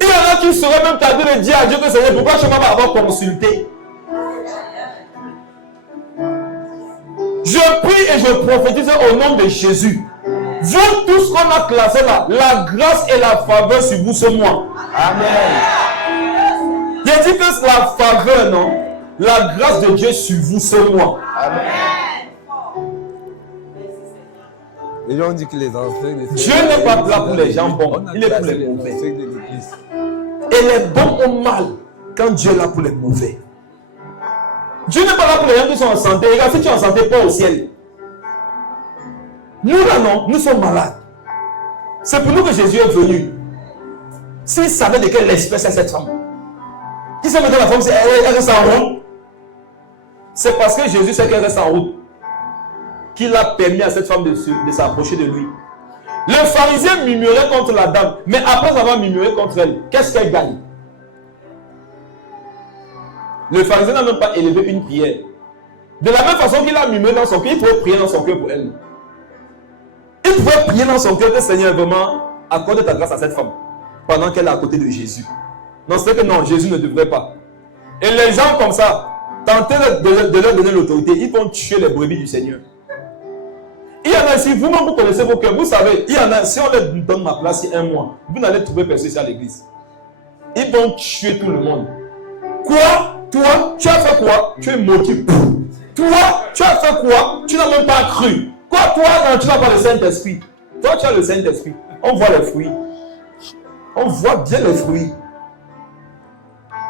Il y en a qui seraient même tentés de dire à Dieu que Seigneur, pourquoi je ne vais pas avoir consulté? Je prie et je prophétise au nom de Jésus. Vous tous qu'on a classé là, la grâce et la faveur sur vous ce mois. Amen. Il dit que c'est la faveur, non? La grâce de Dieu sur vous ce mois. Amen. Les gens disent que les anciens... Dieu n'est pas là pour les gens bons, il est pour les mauvais. Et les bons ont mal quand Dieu est là pour les mauvais. Dieu n'est pas là pour les gens qui sont en santé. Regarde, si tu es en santé, pas au ciel. Nous là non, nous sommes malades. C'est pour nous que Jésus est venu. S'il savait de quelle espèce est cette femme, il sait maintenant la femme, elle reste en route. C'est parce que Jésus sait qu'elle reste en route qu'il a permis à cette femme de s'approcher de lui. Le pharisien murmurait contre la dame, mais après avoir murmuré contre elle, qu'est-ce qu'elle gagne? Le pharisien n'a même pas élevé une prière. De la même façon qu'il a murmuré dans son cœur, il pouvait prier dans son cœur pour elle. Il pouvait prier dans son cœur que Seigneur, vraiment, accorde ta grâce à cette femme pendant qu'elle est à côté de Jésus. Non, c'est que non, Jésus ne devrait pas. Et les gens comme ça, tentez de leur donner l'autorité, ils vont tuer les brebis du Seigneur. Il y en a ici, vous-même vous connaissez vos cœurs, vous savez, il y en a, si on leur donne ma place il y a un mois, vous n'allez trouver personne ici à l'église. Ils vont tuer tout le monde. Quoi? Toi, tu as fait quoi? Tu es maudit. Toi, tu as fait quoi? Tu n'as même pas cru. Quoi, toi, non, tu n'as pas le Saint-Esprit. Toi, tu as le Saint-Esprit. On voit les fruits. On voit bien les fruits.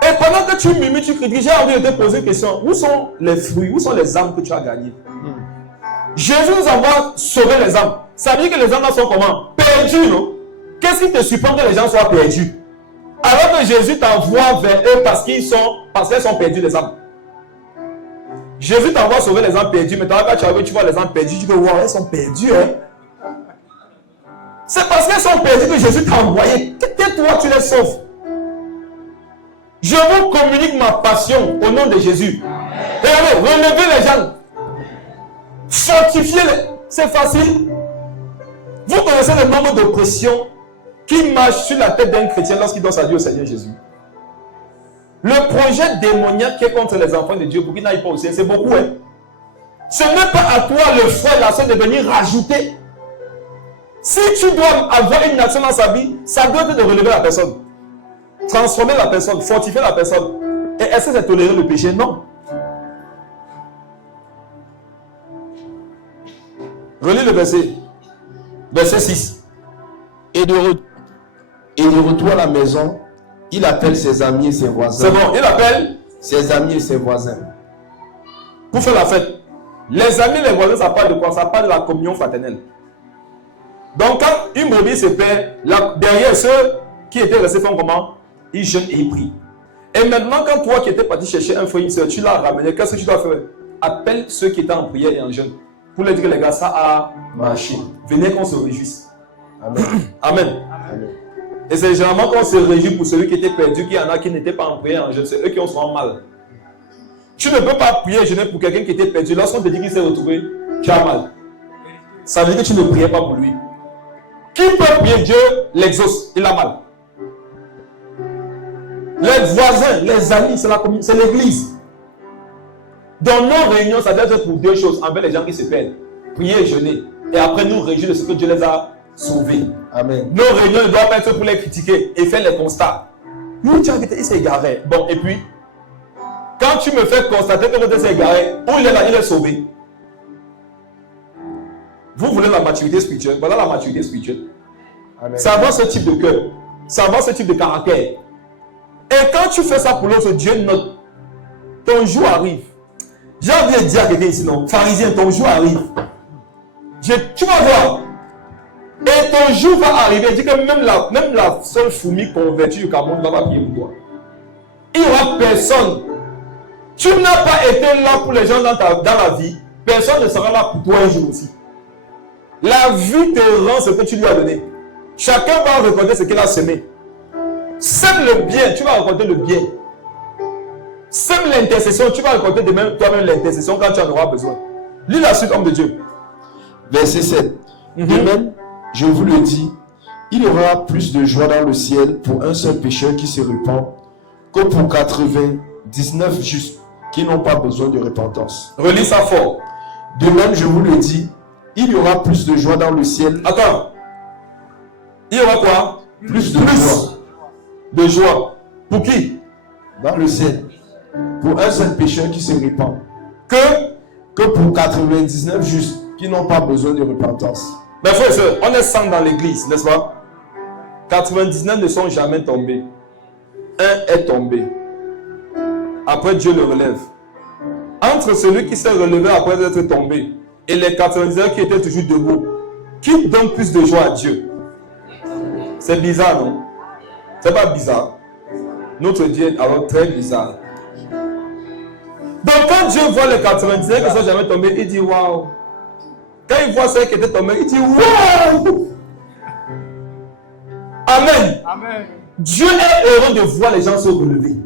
Et pendant que tu murmures, tu critiques, j'ai envie de te poser une question. Où sont les fruits? Où sont les âmes que tu as gagnées? Jésus nous envoie sauver les âmes. Ça veut dire que les âmes là sont comment? Perdus, non? Qu'est-ce qui te surprend que les gens soient perdus? Alors que Jésus t'envoie vers eux parce qu'elles sont perdues, les âmes. Jésus t'envoie sauver les âmes perdues, mais quand tu arrives, tu vois les âmes perdues, tu dis, wow, elles sont perdues, hein? C'est parce qu'elles sont perdues que Jésus t'a envoyé. Que toi, tu les sauves. Je vous communique ma passion au nom de Jésus. Regardez, relevez les gens. Fortifiez-les. C'est facile. Vous connaissez le nombre d'oppressions qui marchent sur la tête d'un chrétien lorsqu'il donne sa vie au Seigneur Jésus. Le projet démoniaque qui est contre les enfants de Dieu pour qu'ils n'aillent pas au ciel, c'est beaucoup. Hein? Ce n'est pas à toi, le frère, la soeur, de venir rajouter. Si tu dois avoir une action dans sa vie, ça doit être de relever la personne. Transformer la personne, fortifier la personne. Et est-ce que c'est tolérer le péché? Non. Relis le verset. Verset 6. Et de retour à la maison, il appelle ses amis et ses voisins. C'est bon, il appelle ses amis et ses voisins. Pour faire la fête. Les amis et les voisins, ça parle de quoi? Ça parle de la communion fraternelle. Donc, quand une brebis se perd, derrière ceux qui étaient restés font comment? Ils jeûnent et ils prient. Et maintenant, quand toi qui étais parti chercher un frère, une soeur, tu l'as ramené, qu'est-ce que tu dois faire? Appelle ceux qui étaient en prière et en jeûne. Pour leur dire que les gars, ça a marché. Venez qu'on se réjouisse. Amen. Amen. Amen. Et c'est généralement qu'on se réjouit pour celui qui était perdu, qu'il y en a qui n'étaient pas en prière et en jeûne. C'est eux qui ont souvent mal. Tu ne peux pas prier et jeûner pour quelqu'un qui était perdu. Lorsqu'on te dit qu'il s'est retrouvé, tu as mal. Ça veut dire que tu ne priais pas pour lui. Qui peut prier Dieu l'exauce? Il a mal. Les voisins, les amis, c'est l'église. Dans nos réunions, ça doit être pour deux choses envers les gens qui se perdent. Prier et jeûner. Et après, nous réjouir de ce que Dieu les a sauvés. Amen. Nos réunions ne doivent pas être pour les critiquer et faire les constats. Nous, tu as dit, il s'est égaré. Bon, et puis, quand tu me fais constater que l'autre s'est égaré, où il est là, il est sauvé. Vous voulez la maturité spirituelle? Voilà la maturité spirituelle. Amen. C'est avoir ce type de cœur. C'est avoir ce type de caractère. Et quand tu fais ça pour l'autre, Dieu note. Ton jour arrive. J'ai envie de dire à quelqu'un ici, non, pharisien, ton jour arrive. Tu vas voir. Et ton jour va arriver. Il dit que même la seule fourmi convertie du Cameroun ne va pas prier pour toi. Il n'y aura personne. Tu n'as pas été là pour les gens dans la vie. Personne ne sera là pour toi un jour aussi. La vie te rend ce que tu lui as donné. Chacun va récolter ce qu'il a semé. Sème le bien, tu vas récolter le bien. Sème l'intercession, tu vas récolter toi-même l'intercession quand tu en auras besoin. Lis la suite, homme de Dieu. Verset 7. De même, je vous le dis, il y aura plus de joie dans le ciel pour un seul pécheur qui se repent que pour 99 justes qui n'ont pas besoin de repentance. Relis ça fort. De même, je vous le dis, il y aura plus de joie dans le ciel. Attends. Il y aura quoi? Plus de joie. De joie. Pour qui? Dans le ciel. Pour un seul pécheur qui se repent. Que pour 99 justes qui n'ont pas besoin de repentance. Mes frères et sœurs, on est 100 dans l'église, n'est-ce pas? 99 ne sont jamais tombés. Un est tombé. Après, Dieu le relève. Entre celui qui s'est relevé après être tombé et les 99 qui étaient toujours debout, qui donne plus de joie à Dieu? C'est bizarre, non? C'est pas bizarre. Notre Dieu est alors très bizarre. Donc quand Dieu voit les 99 qui ne sont jamais tombés, il dit waouh. Quand il voit ceux qui étaient tombés, il dit waouh. Amen. Amen. Dieu est heureux de voir les gens se relever.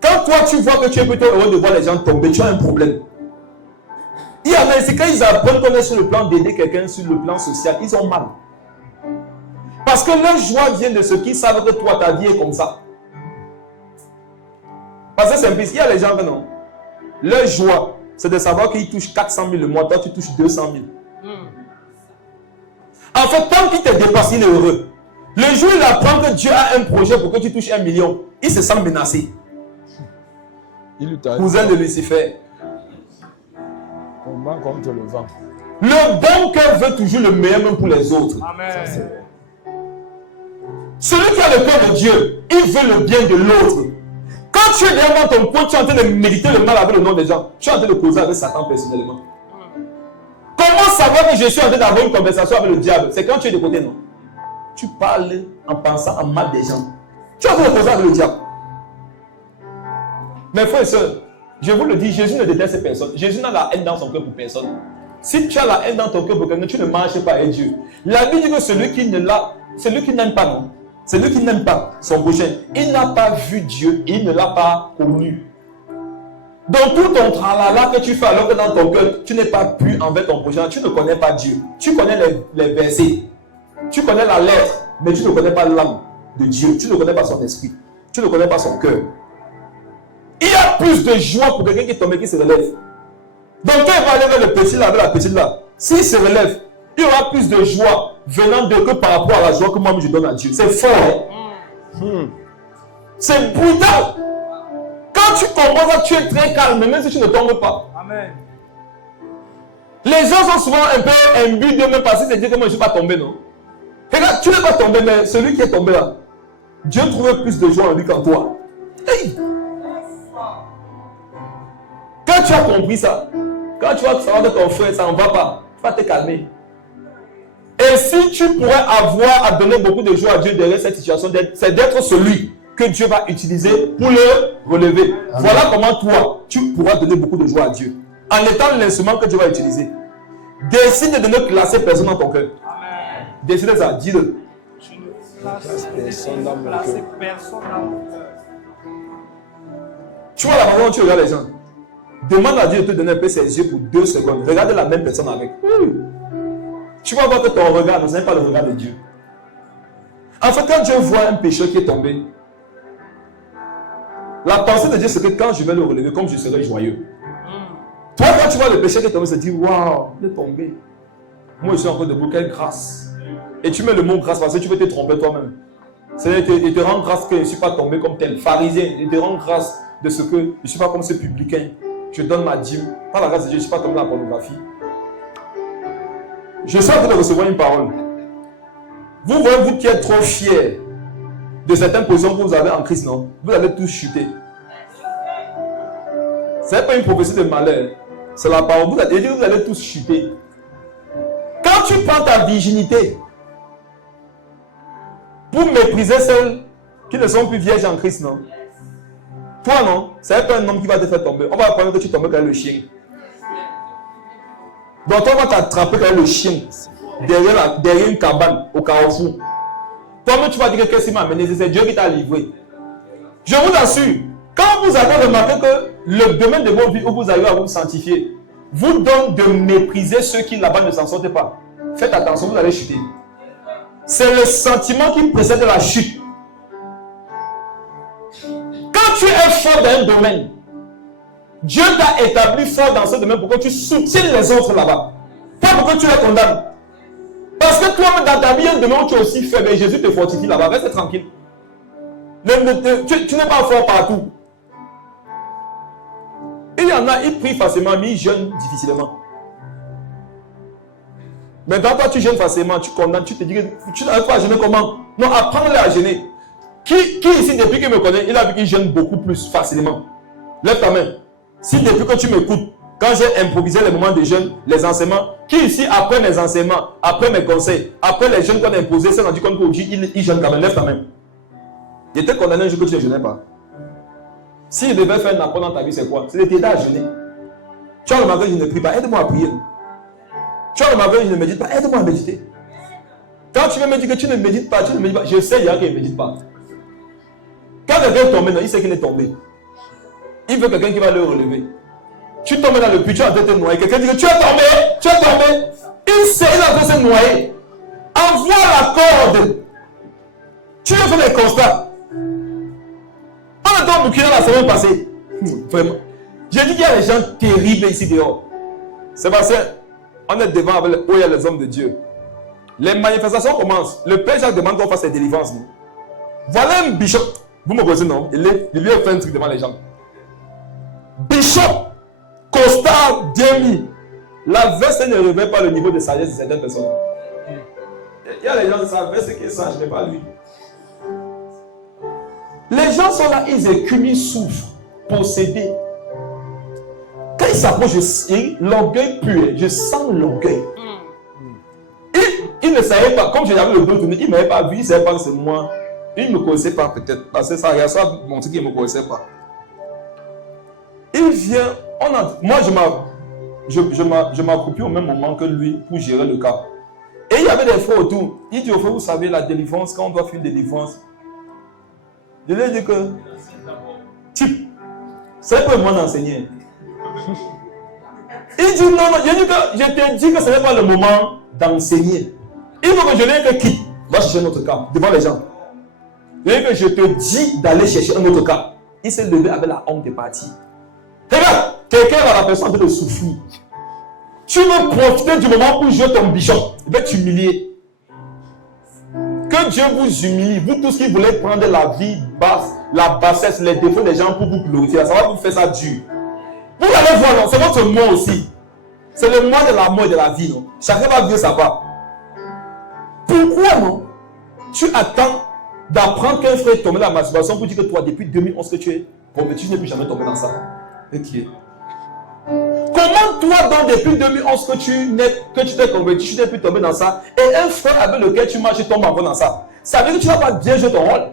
Quand toi tu vois que tu es plutôt heureux de voir les gens tomber, tu as un problème. Il y a même, c'est quand ils apprennent qu'on est sur le plan d'aider quelqu'un sur le plan social, ils ont mal. Parce que leur joie vient de ce qu'ils savent que toi ta vie est comme ça. Parce que c'est simple, il y a les gens que non. Leur joie, c'est de savoir qu'ils touchent 400 000 le mois, toi tu touches 200 000. En fait, tant qu'il te dépasse, il est heureux. Le jour où il apprend que Dieu a un projet pour que tu touches 1 million, il se sent menacé. Cousin de Lucifer. On va contre le vent. Le bon cœur veut toujours le meilleur même pour les autres. Amen. Celui qui a le cœur de Dieu, il veut le bien de l'autre. Quand tu es derrière ton point, tu es en train de méditer le mal avec le nom des gens. Tu es en train de causer avec Satan personnellement. Comment savoir que je suis en train d'avoir une conversation avec le diable? C'est quand tu es de côté, non? Tu parles en pensant en mal des gens. Tu es en train de causer avec le diable. Mes frères et sœurs, je vous le dis, Jésus ne déteste personne. Jésus n'a la haine dans son cœur pour personne. Si tu as la haine dans ton cœur pour quelqu'un, tu ne marches pas avec Dieu. La Bible dit que celui qui n'aime pas, non? Celui qui n'aime pas son prochain, il n'a pas vu Dieu, il ne l'a pas connu. Dans tout ton tralala que tu fais alors que dans ton cœur, tu n'es pas pur envers ton prochain, tu ne connais pas Dieu. Tu connais les versets, tu connais la lettre, mais tu ne connais pas l'âme de Dieu, tu ne connais pas son esprit, tu ne connais pas son cœur. Il y a plus de joie pour quelqu'un qui tombe et qui se relève. Donc quand il va aller vers le petit là, avec la petite là, s'il se relève, il y aura plus de joie venant d'eux que par rapport à la joie que moi je donne à Dieu. C'est fort. C'est brutal. Quand tu comprends ça, tu es très calme, même si tu ne tombes pas. Amen. Les gens sont souvent un peu imbus d'eux-mêmes parce qu'ils se disent que moi je ne suis pas tombé, non? Regarde, tu n'es pas tombé, mais celui qui est tombé là, Dieu trouvait plus de joie en lui qu'en toi. Hey! Quand tu as compris ça, quand tu vas savoir que ton frère, ça ne va pas, tu vas te calmer. Et si tu pourrais avoir à donner beaucoup de joie à Dieu derrière cette situation, c'est d'être celui que Dieu va utiliser pour le relever. Amen. Voilà comment toi, tu pourras donner beaucoup de joie à Dieu. En étant l'instrument que Dieu va utiliser. Décide de ne classer personne dans ton cœur. Amen. Décide ça, dis-le. Je ne place personne dans mon cœur. Tu vois la façon dont tu regardes les gens. Demande à Dieu de te donner un peu ses yeux pour 2 secondes. Regarde la même personne avec. Tu vas voir que ton regard, ce n'est pas le regard de Dieu. En fait, quand Dieu voit un pécheur qui est tombé, la pensée de Dieu, c'est que quand je vais le relever, comme je serai joyeux. Toi, quand tu vois le pécheur qui est tombé, tu te dis, waouh, il est tombé. Moi, je suis encore debout, quelle grâce. Et tu mets le mot grâce parce que tu veux te tromper toi-même. C'est-à-dire, il te rend grâce que je ne suis pas tombé comme tel pharisien. Il te rend grâce de ce que je ne suis pas comme ce publicain. Je donne ma dîme. Par la grâce de Dieu, je ne suis pas tombé dans la pornographie. Je suis en train de recevoir une parole. Vous voyez, vous qui êtes trop fiers de certaines positions que vous avez en Christ, non? Vous allez tous chuter. Ce n'est pas une prophétie de malheur. C'est la parole. Vous allez tous chuter. Quand tu prends ta virginité pour mépriser celles qui ne sont plus vierges en Christ, non? Toi, non? Ce n'est pas un homme qui va te faire tomber. On va apprendre que tu tombes comme le chien. Donc, on va t'attraper comme le chien derrière une cabane au carrefour. Toi-même, tu vas dire que qu'est-ce qui m'a amené? C'est Dieu qui t'a livré. Je vous assure, quand vous avez remarqué que le domaine de vos vies où vous arrivez à vous sanctifier vous donne de mépriser ceux qui là-bas ne s'en sortent pas, faites attention, vous allez chuter. C'est le sentiment qui précède la chute. Quand tu es fort dans un domaine, Dieu t'a établi fort dans ce domaine pour que tu soutiennes les autres là-bas. Pas pour que tu les condamnes. Parce que toi-même dans ta vie, il y a un domaine où tu es aussi faible et Jésus te fortifie là-bas. Reste tranquille. Tu n'es pas fort partout. Il y en a, ils prient facilement, mais ils jeûnent difficilement. Mais quand toi tu jeûnes facilement, tu condamnes, tu te dis que tu n'arrives pas à jeûner comment? Non, apprends-les à jeûner. Qui ici, depuis qu'il me connaît, il a vu qu'il jeûne beaucoup plus facilement? Lève ta main. Si depuis que tu m'écoutes, quand j'ai improvisé les moments de jeûne, les enseignements, qui ici, après mes enseignements, après mes conseils, après les jeûnes qu'on a imposés, s'est rendu compte qu'aujourd'hui, il jeûne quand même? Lève ta main. Il était condamné un jour que tu ne jeûnais pas. S'il devait faire un apport dans ta vie, c'est quoi? C'est de t'aider à jeûner. Tu as remarqué que je ne prie pas, aide-moi à prier. Tu as remarqué que je ne médite pas, aide-moi à méditer. Quand tu veux me dire que tu ne médites pas, je sais qu'il ne médite pas. Quand quelqu'un est tombé, il sait qu'il est tombé. Il veut quelqu'un qui va le relever. Tu tombes dans le puits, tu es en train de te noyer. Quelqu'un dit que tu es tombé. Il sait, il est en train de se noyer. Envoie la corde. Tu veux faire les constats. On a dans le bouquin la semaine passée. Vraiment. J'ai dit qu'il y a des gens terribles ici dehors. Sébastien, on est devant où il y a les hommes de Dieu. Les manifestations commencent. Le Père Jacques demande qu'on fasse les délivrances. Non? Voilà un bishop. Vous me connaissez, non? Il lui a fait un truc devant les gens. Bishop, costard, Diemi. La veste ne révèle pas le niveau de sagesse de certaines personnes. Il y a les gens qui savent, veste qui est sage, mais pas lui. Les gens sont là, ils écument, ils souffrent, possédés. Quand ils s'approchent, l'orgueil pur, je sens l'orgueil. Il ne savait pas, comme j'avais le dos tourné, il ne m'avait pas vu, il ne savait pas que c'est moi. Il ne me connaissait pas peut-être, parce que ça regarde ça, montrer qu'il ne me connaissait pas. Il vient, moi je m'accroupis au même moment que lui pour gérer le cas. Et il y avait des frères autour. Il dit au frère, vous savez, la délivrance, quand on doit faire une délivrance, je lui ai dit que, type, c'est pas moi d'enseigner. Il dit non, je te dis que ce n'est pas le moment d'enseigner. Il veut que je n'ai que quitte. Va chercher un autre cas, devant les gens. Il veut que je te dis d'aller chercher un autre cas. Il s'est levé avec la honte de partir. Regarde, quelqu'un va la personne de souffrir. Tu veux profiter du moment où je ton bishop. Il va t'humilier. Que Dieu vous humilie. Vous tous qui voulez prendre la vie basse, la bassesse, les défauts des gens pour vous glorifier. Ça va vous faire ça dur. Vous allez voir, non? C'est votre moi aussi. C'est le moi de la mort et de la vie, non? Chacun va vivre sa part. Pourquoi, non? Tu attends d'apprendre qu'un frère est tombé dans la masturbation pour dire que toi, depuis 2011 que tu es converti, tu n'es plus jamais tombé dans ça. Et qui est? Comment toi, depuis 2011 que tu t'es converti, tu n'es plus tombé dans ça, et un frère avec lequel tu marches tombe encore dans ça? Ça veut dire que tu n'as pas bien joué ton rôle.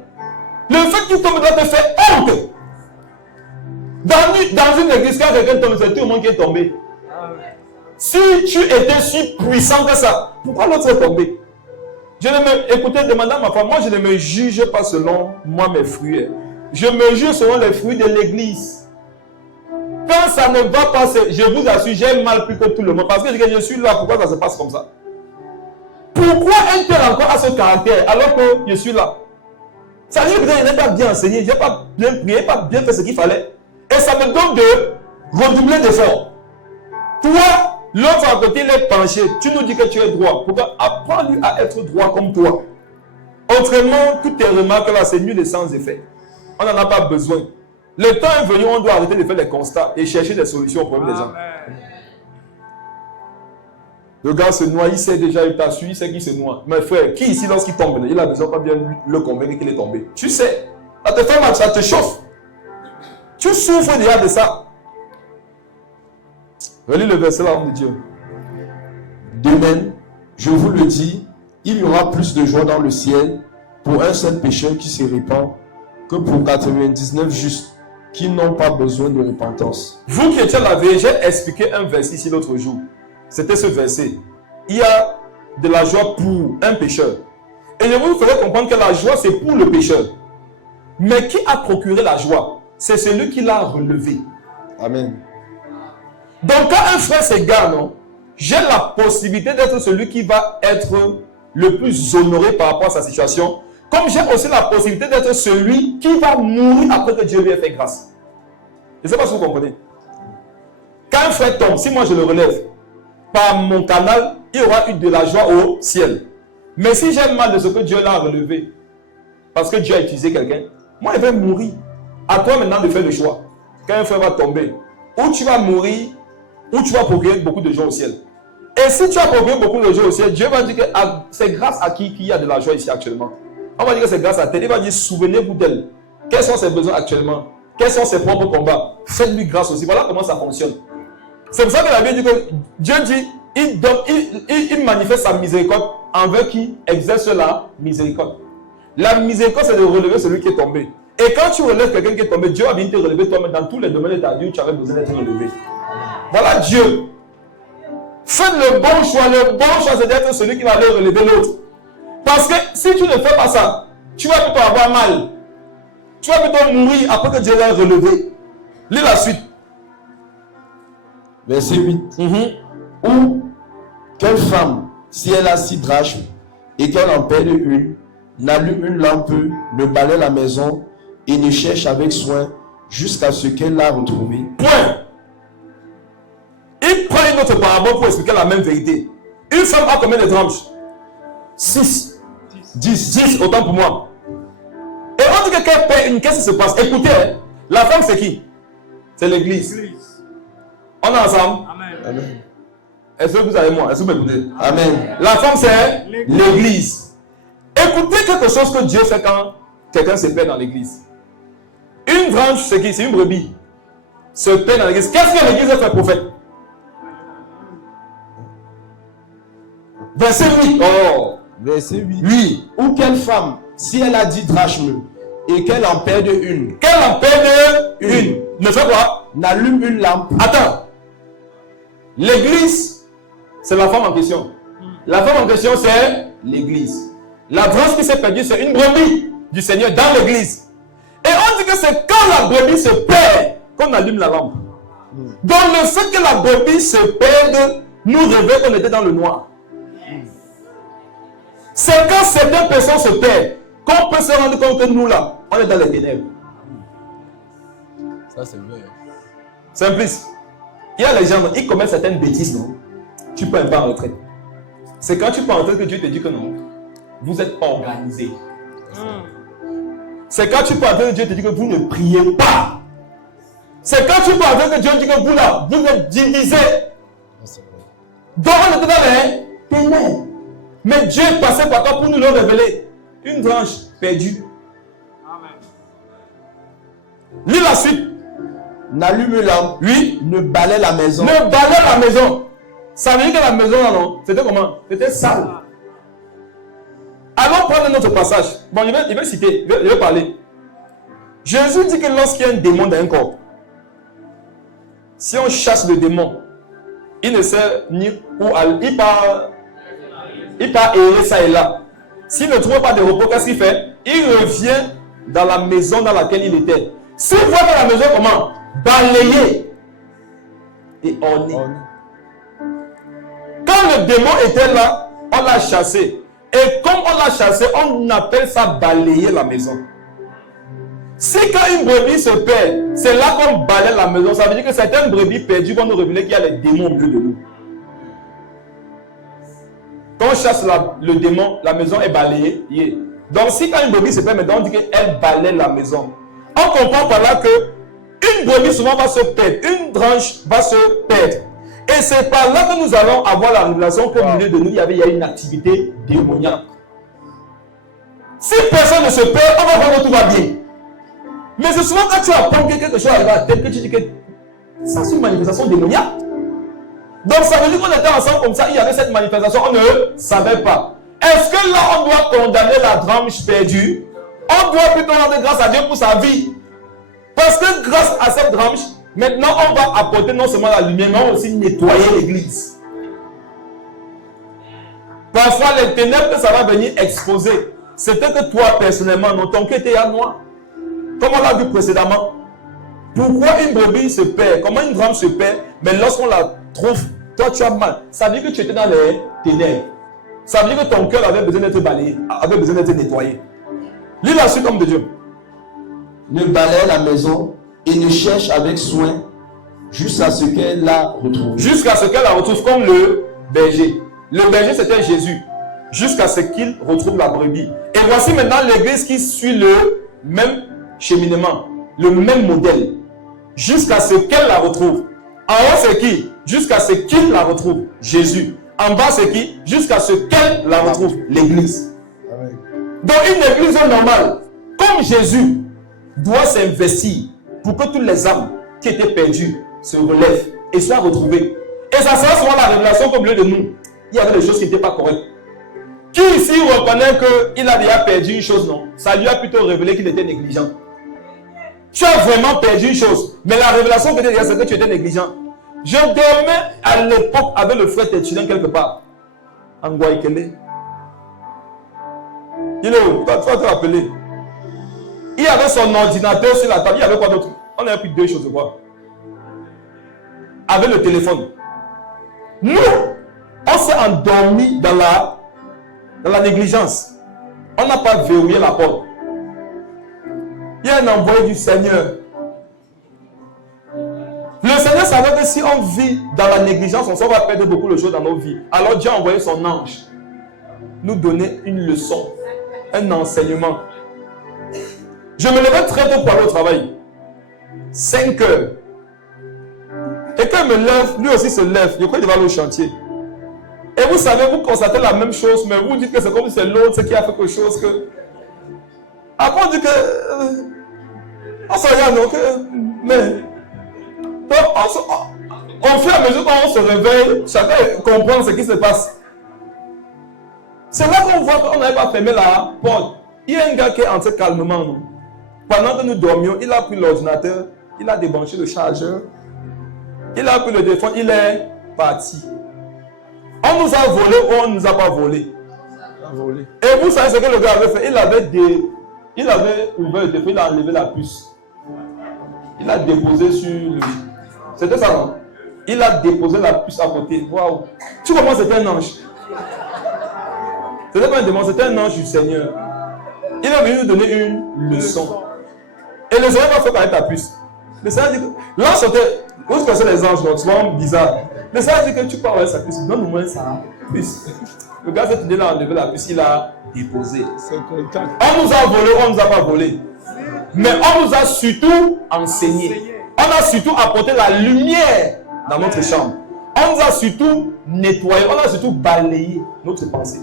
Le fait qu'il tombe doit te faire honte. Dans une église, quand quelqu'un tombe, c'est tout le monde qui est tombé. Si tu étais si puissant que ça, pourquoi l'autre est tombé? Écoutez, demandez à ma femme, moi je ne me juge pas selon moi mes fruits. Je me juge selon les fruits de l'église. Quand ça ne va pas, je vous assure, j'ai mal plus que tout le monde. Parce que je suis là, pourquoi ça se passe comme ça? Pourquoi un tel encore a ce caractère alors que je suis là? Ça veut dire que je n'ai pas bien enseigné, je n'ai pas bien prié, pas bien fait ce qu'il fallait. Et ça me donne de redoubler d'efforts. Toi, l'autre à côté, il est penché. Tu nous dis que tu es droit. Pourquoi? Apprends-lui à être droit comme toi. Autrement, toutes tes remarques là, c'est nul et sans effet. On n'en a pas besoin. Le temps est venu, on doit arrêter de faire des constats et chercher des solutions aux problèmes des gens. Le gars se noie, il sait déjà, il t'a su, il sait qu'il se noie. Mais frère, qui ici, lorsqu'il tombe, il a besoin pas bien le convaincre qu'il est tombé. Tu sais, ça te fait mal, ça te chauffe. Tu souffres déjà de ça. Relis le verset là, homme de Dieu. De même, je vous le dis, il y aura plus de joie dans le ciel pour un seul pécheur qui se répand que pour 99 justes qui n'ont pas besoin de repentance. Vous qui étiez à la veille, j'ai expliqué un verset ici l'autre jour. C'était ce verset. Il y a de la joie pour un pécheur. Et je vous ferai comprendre que la joie, c'est pour le pécheur. Mais qui a procuré la joie? C'est celui qui l'a relevé. Amen. Donc quand un frère s'égare, non, j'ai la possibilité d'être celui qui va être le plus honoré par rapport à sa situation. Comme j'ai aussi la possibilité d'être celui qui va mourir après que Dieu lui ait fait grâce. Je ne sais pas si vous comprenez. Quand un frère tombe, si moi je le relève, par mon canal, il y aura eu de la joie au ciel. Mais si j'ai mal de ce que Dieu l'a relevé, parce que Dieu a utilisé quelqu'un, moi je vais mourir. À toi maintenant de faire le choix. Quand un frère va tomber, ou tu vas mourir, ou tu vas procurer beaucoup de joie au ciel. Et si tu as procuré beaucoup de joie au ciel, Dieu va dire que c'est grâce à qui qu'il y a de la joie ici actuellement. On va dire que c'est grâce à elle. Il va dire, souvenez-vous d'elle. Quels sont ses besoins actuellement? Quels sont ses propres combats? Faites-lui grâce aussi. Voilà comment ça fonctionne. C'est pour ça que la Bible dit que Dieu dit, il manifeste sa miséricorde envers qui exerce la miséricorde. La miséricorde, c'est de relever celui qui est tombé. Et quand tu relèves quelqu'un qui est tombé, Dieu va venir te relever toi-même dans tous les domaines de ta vie où tu avais besoin d'être relevé. Voilà Dieu. Faites le bon choix. Le bon choix, c'est d'être celui qui va aller relever l'autre. Parce que si tu ne fais pas ça, tu vas plutôt avoir mal. Tu vas plutôt mourir après que Dieu l'a relevé. Lis la suite. Verset 8. Ou quelle femme, si elle a 6 drachmes et qu'elle en perd une, n'allume une lampe, ne balaie la maison et ne cherche avec soin jusqu'à ce qu'elle l'a retrouvé. Point. Il prend une autre parabole pour expliquer la même vérité. Une femme a combien de tranches? 6. 10, autant pour moi. Et on dit que quelqu'un paie une, qu'est-ce qui se passe? Écoutez, hein, la femme c'est qui? C'est l'église. On est ensemble? Amen. Est-ce que vous avez moi? Est-ce que vous m'écoutez? Amen. La femme c'est l'église. Écoutez quelque chose que Dieu fait quand quelqu'un se perd dans l'église. Une branche c'est qui? C'est une brebis. Se perd dans l'église. Qu'est-ce que l'église fait, prophète? Verset 8. Oh. Verset 8. Oui. Ou quelle femme, si elle a 10 drachmes et qu'elle en perd une, Qu'elle en perd une. Ne fait quoi? n'allume une lampe. Attends. L'église, c'est la femme en question. La femme en question, c'est l'église. La branche qui s'est perdue, c'est une brebis du Seigneur dans l'église. Et on dit que c'est quand la brebis se perd qu'on allume la lampe. Donc le fait que la brebis se perde nous révèle qu'on était dans le noir. C'est quand certaines personnes se perdent qu'on peut se rendre compte que nous là, on est dans les ténèbres. Ça, c'est vrai. Simplice. Il y a les gens, ils commettent certaines bêtises, non? Tu peux pas en retraite. C'est quand tu peux en retraite que Dieu te dit que non, vous êtes organisé. C'est quand tu peux en retraite que Dieu te dit que vous ne priez pas. C'est quand tu peux en retraite que Dieu dit que vous là, vous êtes divisés. C'est vrai. Donc on était dans les ténèbres. Mais Dieu est passé par toi pour nous le révéler. Une branche perdue. Amen. Lis la suite. N'allume une lampe. Oui. Ne balaie la maison. Ne balaie la maison. Ça veut dire que la maison là, non? C'était comment? C'était sale. Allons prendre notre passage. Bon, je vais citer, je vais parler. Jésus dit que lorsqu'il y a un démon dans un corps, si on chasse le démon, il ne sait ni où aller. Il part errer ça et là. S'il ne trouve pas de repos, qu'est-ce qu'il fait? Il revient dans la maison dans laquelle il était. S'il voit que la maison comment? Balayée et ornée. Quand le démon était là, on l'a chassé. Et comme on l'a chassé, on appelle ça balayer la maison. Si quand une brebis se perd, c'est là qu'on balaye la maison, ça veut dire que certaines brebis perdues vont nous révéler qu'il y a les démons au milieu de nous. Quand on chasse le démon, la maison est balayée. Yeah. Donc si quand une brebis se perd, maintenant on dit qu'elle balaye la maison. On comprend par là que une brebis souvent va se perdre, une branche va se perdre. Et c'est par là que nous allons avoir la révélation qu'au milieu de nous, il y a une activité démoniaque. Si personne ne se perd, on va voir que tout va bien. Mais c'est souvent quand tu apprends que quelque chose arrive à la tête que tu dis que ça c'est une manifestation démoniaque. Donc ça veut dire qu'on était ensemble comme ça, il y avait cette manifestation, on ne savait pas. Est-ce que là on doit condamner la branche perdue? On doit plutôt rendre grâce à Dieu pour sa vie. Parce que grâce à cette branche, maintenant on va apporter non seulement la lumière, mais on va aussi nettoyer l'église. Parfois les ténèbres que ça va venir exposer, c'était que toi personnellement, non, ton cœur était à noir. Comme on l'a vu précédemment. Pourquoi une brebis se perd? Comment une branche se perd? Mais lorsqu'on la trouve, toi tu as mal. Ça veut dire que tu étais dans les ténèbres. Ça veut dire que ton cœur avait besoin d'être balayé, avait besoin d'être nettoyé. Lis la suite, homme de Dieu. Ne balaie la maison et ne cherche avec soin jusqu'à ce qu'elle la retrouve. Jusqu'à ce qu'elle la retrouve comme le berger. Le berger c'était Jésus. Jusqu'à ce qu'il retrouve la brebis. Et voici maintenant l'église qui suit le même cheminement, le même modèle. Jusqu'à ce qu'elle la retrouve. En haut c'est qui? Jusqu'à ce qu'il la retrouve. Jésus. En bas c'est qui? Jusqu'à ce qu'elle la retrouve. L'église. Donc une église normale, comme Jésus, doit s'investir pour que toutes les âmes qui étaient perdues se relèvent et soient retrouvées. Et ça sera souvent la révélation qu'au milieu de nous, il y avait des choses qui n'étaient pas correctes. Qui ici reconnaît qu'il a déjà perdu une chose? Non. Ça lui a plutôt révélé qu'il était négligent. Tu as vraiment perdu une chose, mais la révélation que tu as, c'est que tu étais négligent. Je dormais à l'époque avec le frère étudiant quelque part. En Guaïkele. Il est où? Tu vas te rappeler. Il avait son ordinateur sur la table. Il y avait quoi d'autre? On avait pris deux choses, quoi. Avec le téléphone. Nous, on s'est endormi dans la négligence. On n'a pas verrouillé la porte. Il y a un envoyé du Seigneur. savoir que si on vit dans la négligence, on va perdre beaucoup de choses dans nos vies. Alors Dieu a envoyé son ange nous donner une leçon, un enseignement. Je me levais très tôt pour aller au travail. 5 heures. Et quand il me lève, lui aussi se lève. Je crois qu'il va aller au chantier. Et vous savez, vous constatez la même chose, mais vous dites que c'est comme si c'est l'autre qui a fait quelque chose que... Après on dit que... on se regarde, donc... mais... au fur et à mesure qu'on se réveille, chacun comprend ce qui se passe. C'est là qu'on voit qu'on n'avait pas fermé la porte. Il y a un gars qui est entré calmement. Non? Pendant que nous dormions, il a pris l'ordinateur, il a débranché le chargeur, il a pris le téléphone, il est parti. On nous a volé ou on ne nous a pas volé. Et vous savez ce que le gars avait fait? Il avait ouvert le téléphone, il a enlevé la puce. Il a déposé sur le... C'était ça, non? Il a déposé la puce à côté. Waouh! Tu comprends, c'était un ange. C'était pas un démon, c'était un ange du Seigneur. Il est venu nous donner une leçon. Et le Seigneur va faire avec ta puce. Le Seigneur dit que... L'ange sortait... Vous connaissez les anges, donc c'est vraiment bizarre. Le Seigneur dit que tu pars avec sa puce. Donne-moi sa puce. Le gars s'est tenu là, enlevé la puce, il a déposé. On nous a volé, on ne nous a pas volé. Mais on nous a surtout enseigné. On a surtout apporté la lumière dans notre chambre. On nous a surtout nettoyé, on a surtout balayé notre pensée,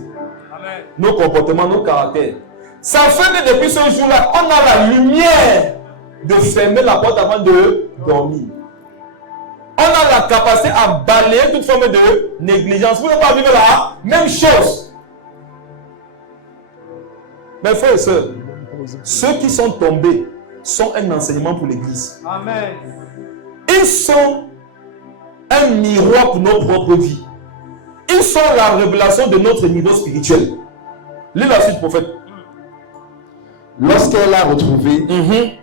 nos comportements, nos caractères. Ça fait que depuis ce jour-là, on a la lumière de fermer la porte avant de dormir. On a la capacité à balayer toute forme de négligence. Vous ne pouvez pas vivre la même chose. Mes frères et sœurs, ceux qui sont tombés sont un enseignement pour l'Église. Amen. Ils sont un miroir pour nos propres vies. Ils sont la révélation de notre niveau spirituel. Lis la suite, prophète. Lorsqu'elle l'a retrouvé,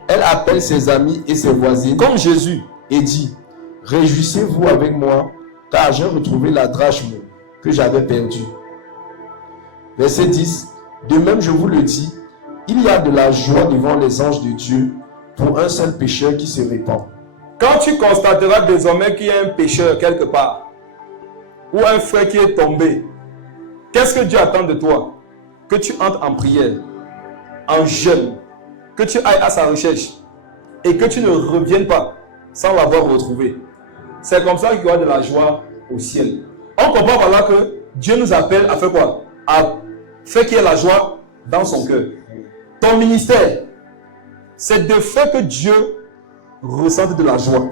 elle appelle ses amis et ses voisines, comme Jésus, et dit: réjouissez-vous avec moi, car j'ai retrouvé la drachme que j'avais perdue. Verset 10. De même, je vous le dis, il y a de la joie devant les anges de Dieu pour un seul pécheur qui se répand. Quand tu constateras désormais qu'il y a un pécheur quelque part, ou un frère qui est tombé, qu'est-ce que Dieu attend de toi? Que tu entres en prière, en jeûne, que tu ailles à sa recherche, et que tu ne reviennes pas sans l'avoir retrouvé. C'est comme ça qu'il y aura de la joie au ciel. On comprend par là que Dieu nous appelle à faire quoi? À faire qu'il y ait la joie dans son cœur. Ton ministère, c'est de faire que Dieu ressente de la joie.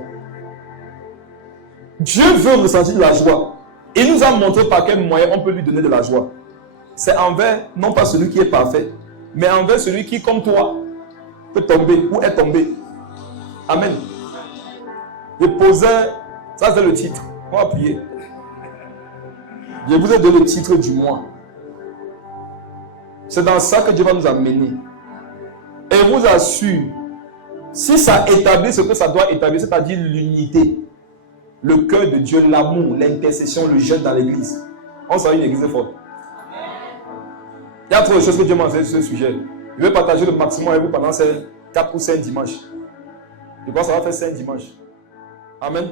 Dieu veut ressentir de la joie. Il nous a montré par quel moyen on peut lui donner de la joie. C'est envers, non pas celui qui est parfait, mais envers celui qui, comme toi, peut tomber ou est tombé. Amen. Je posais, ça c'est le titre. On va prier. Je vous ai donné le titre du mois. C'est dans ça que Dieu va nous amener. Et je vous assure, si ça établit ce que ça doit établir, c'est-à-dire l'unité, le cœur de Dieu, l'amour, l'intercession, le jeûne dans l'église, on sera une église forte. Il y a trop de choses que Dieu m'a enseigné sur ce sujet. Je vais partager le maximum avec vous pendant ces 4 ou 5 dimanches. Je pense que ça va faire 5 dimanches. Amen.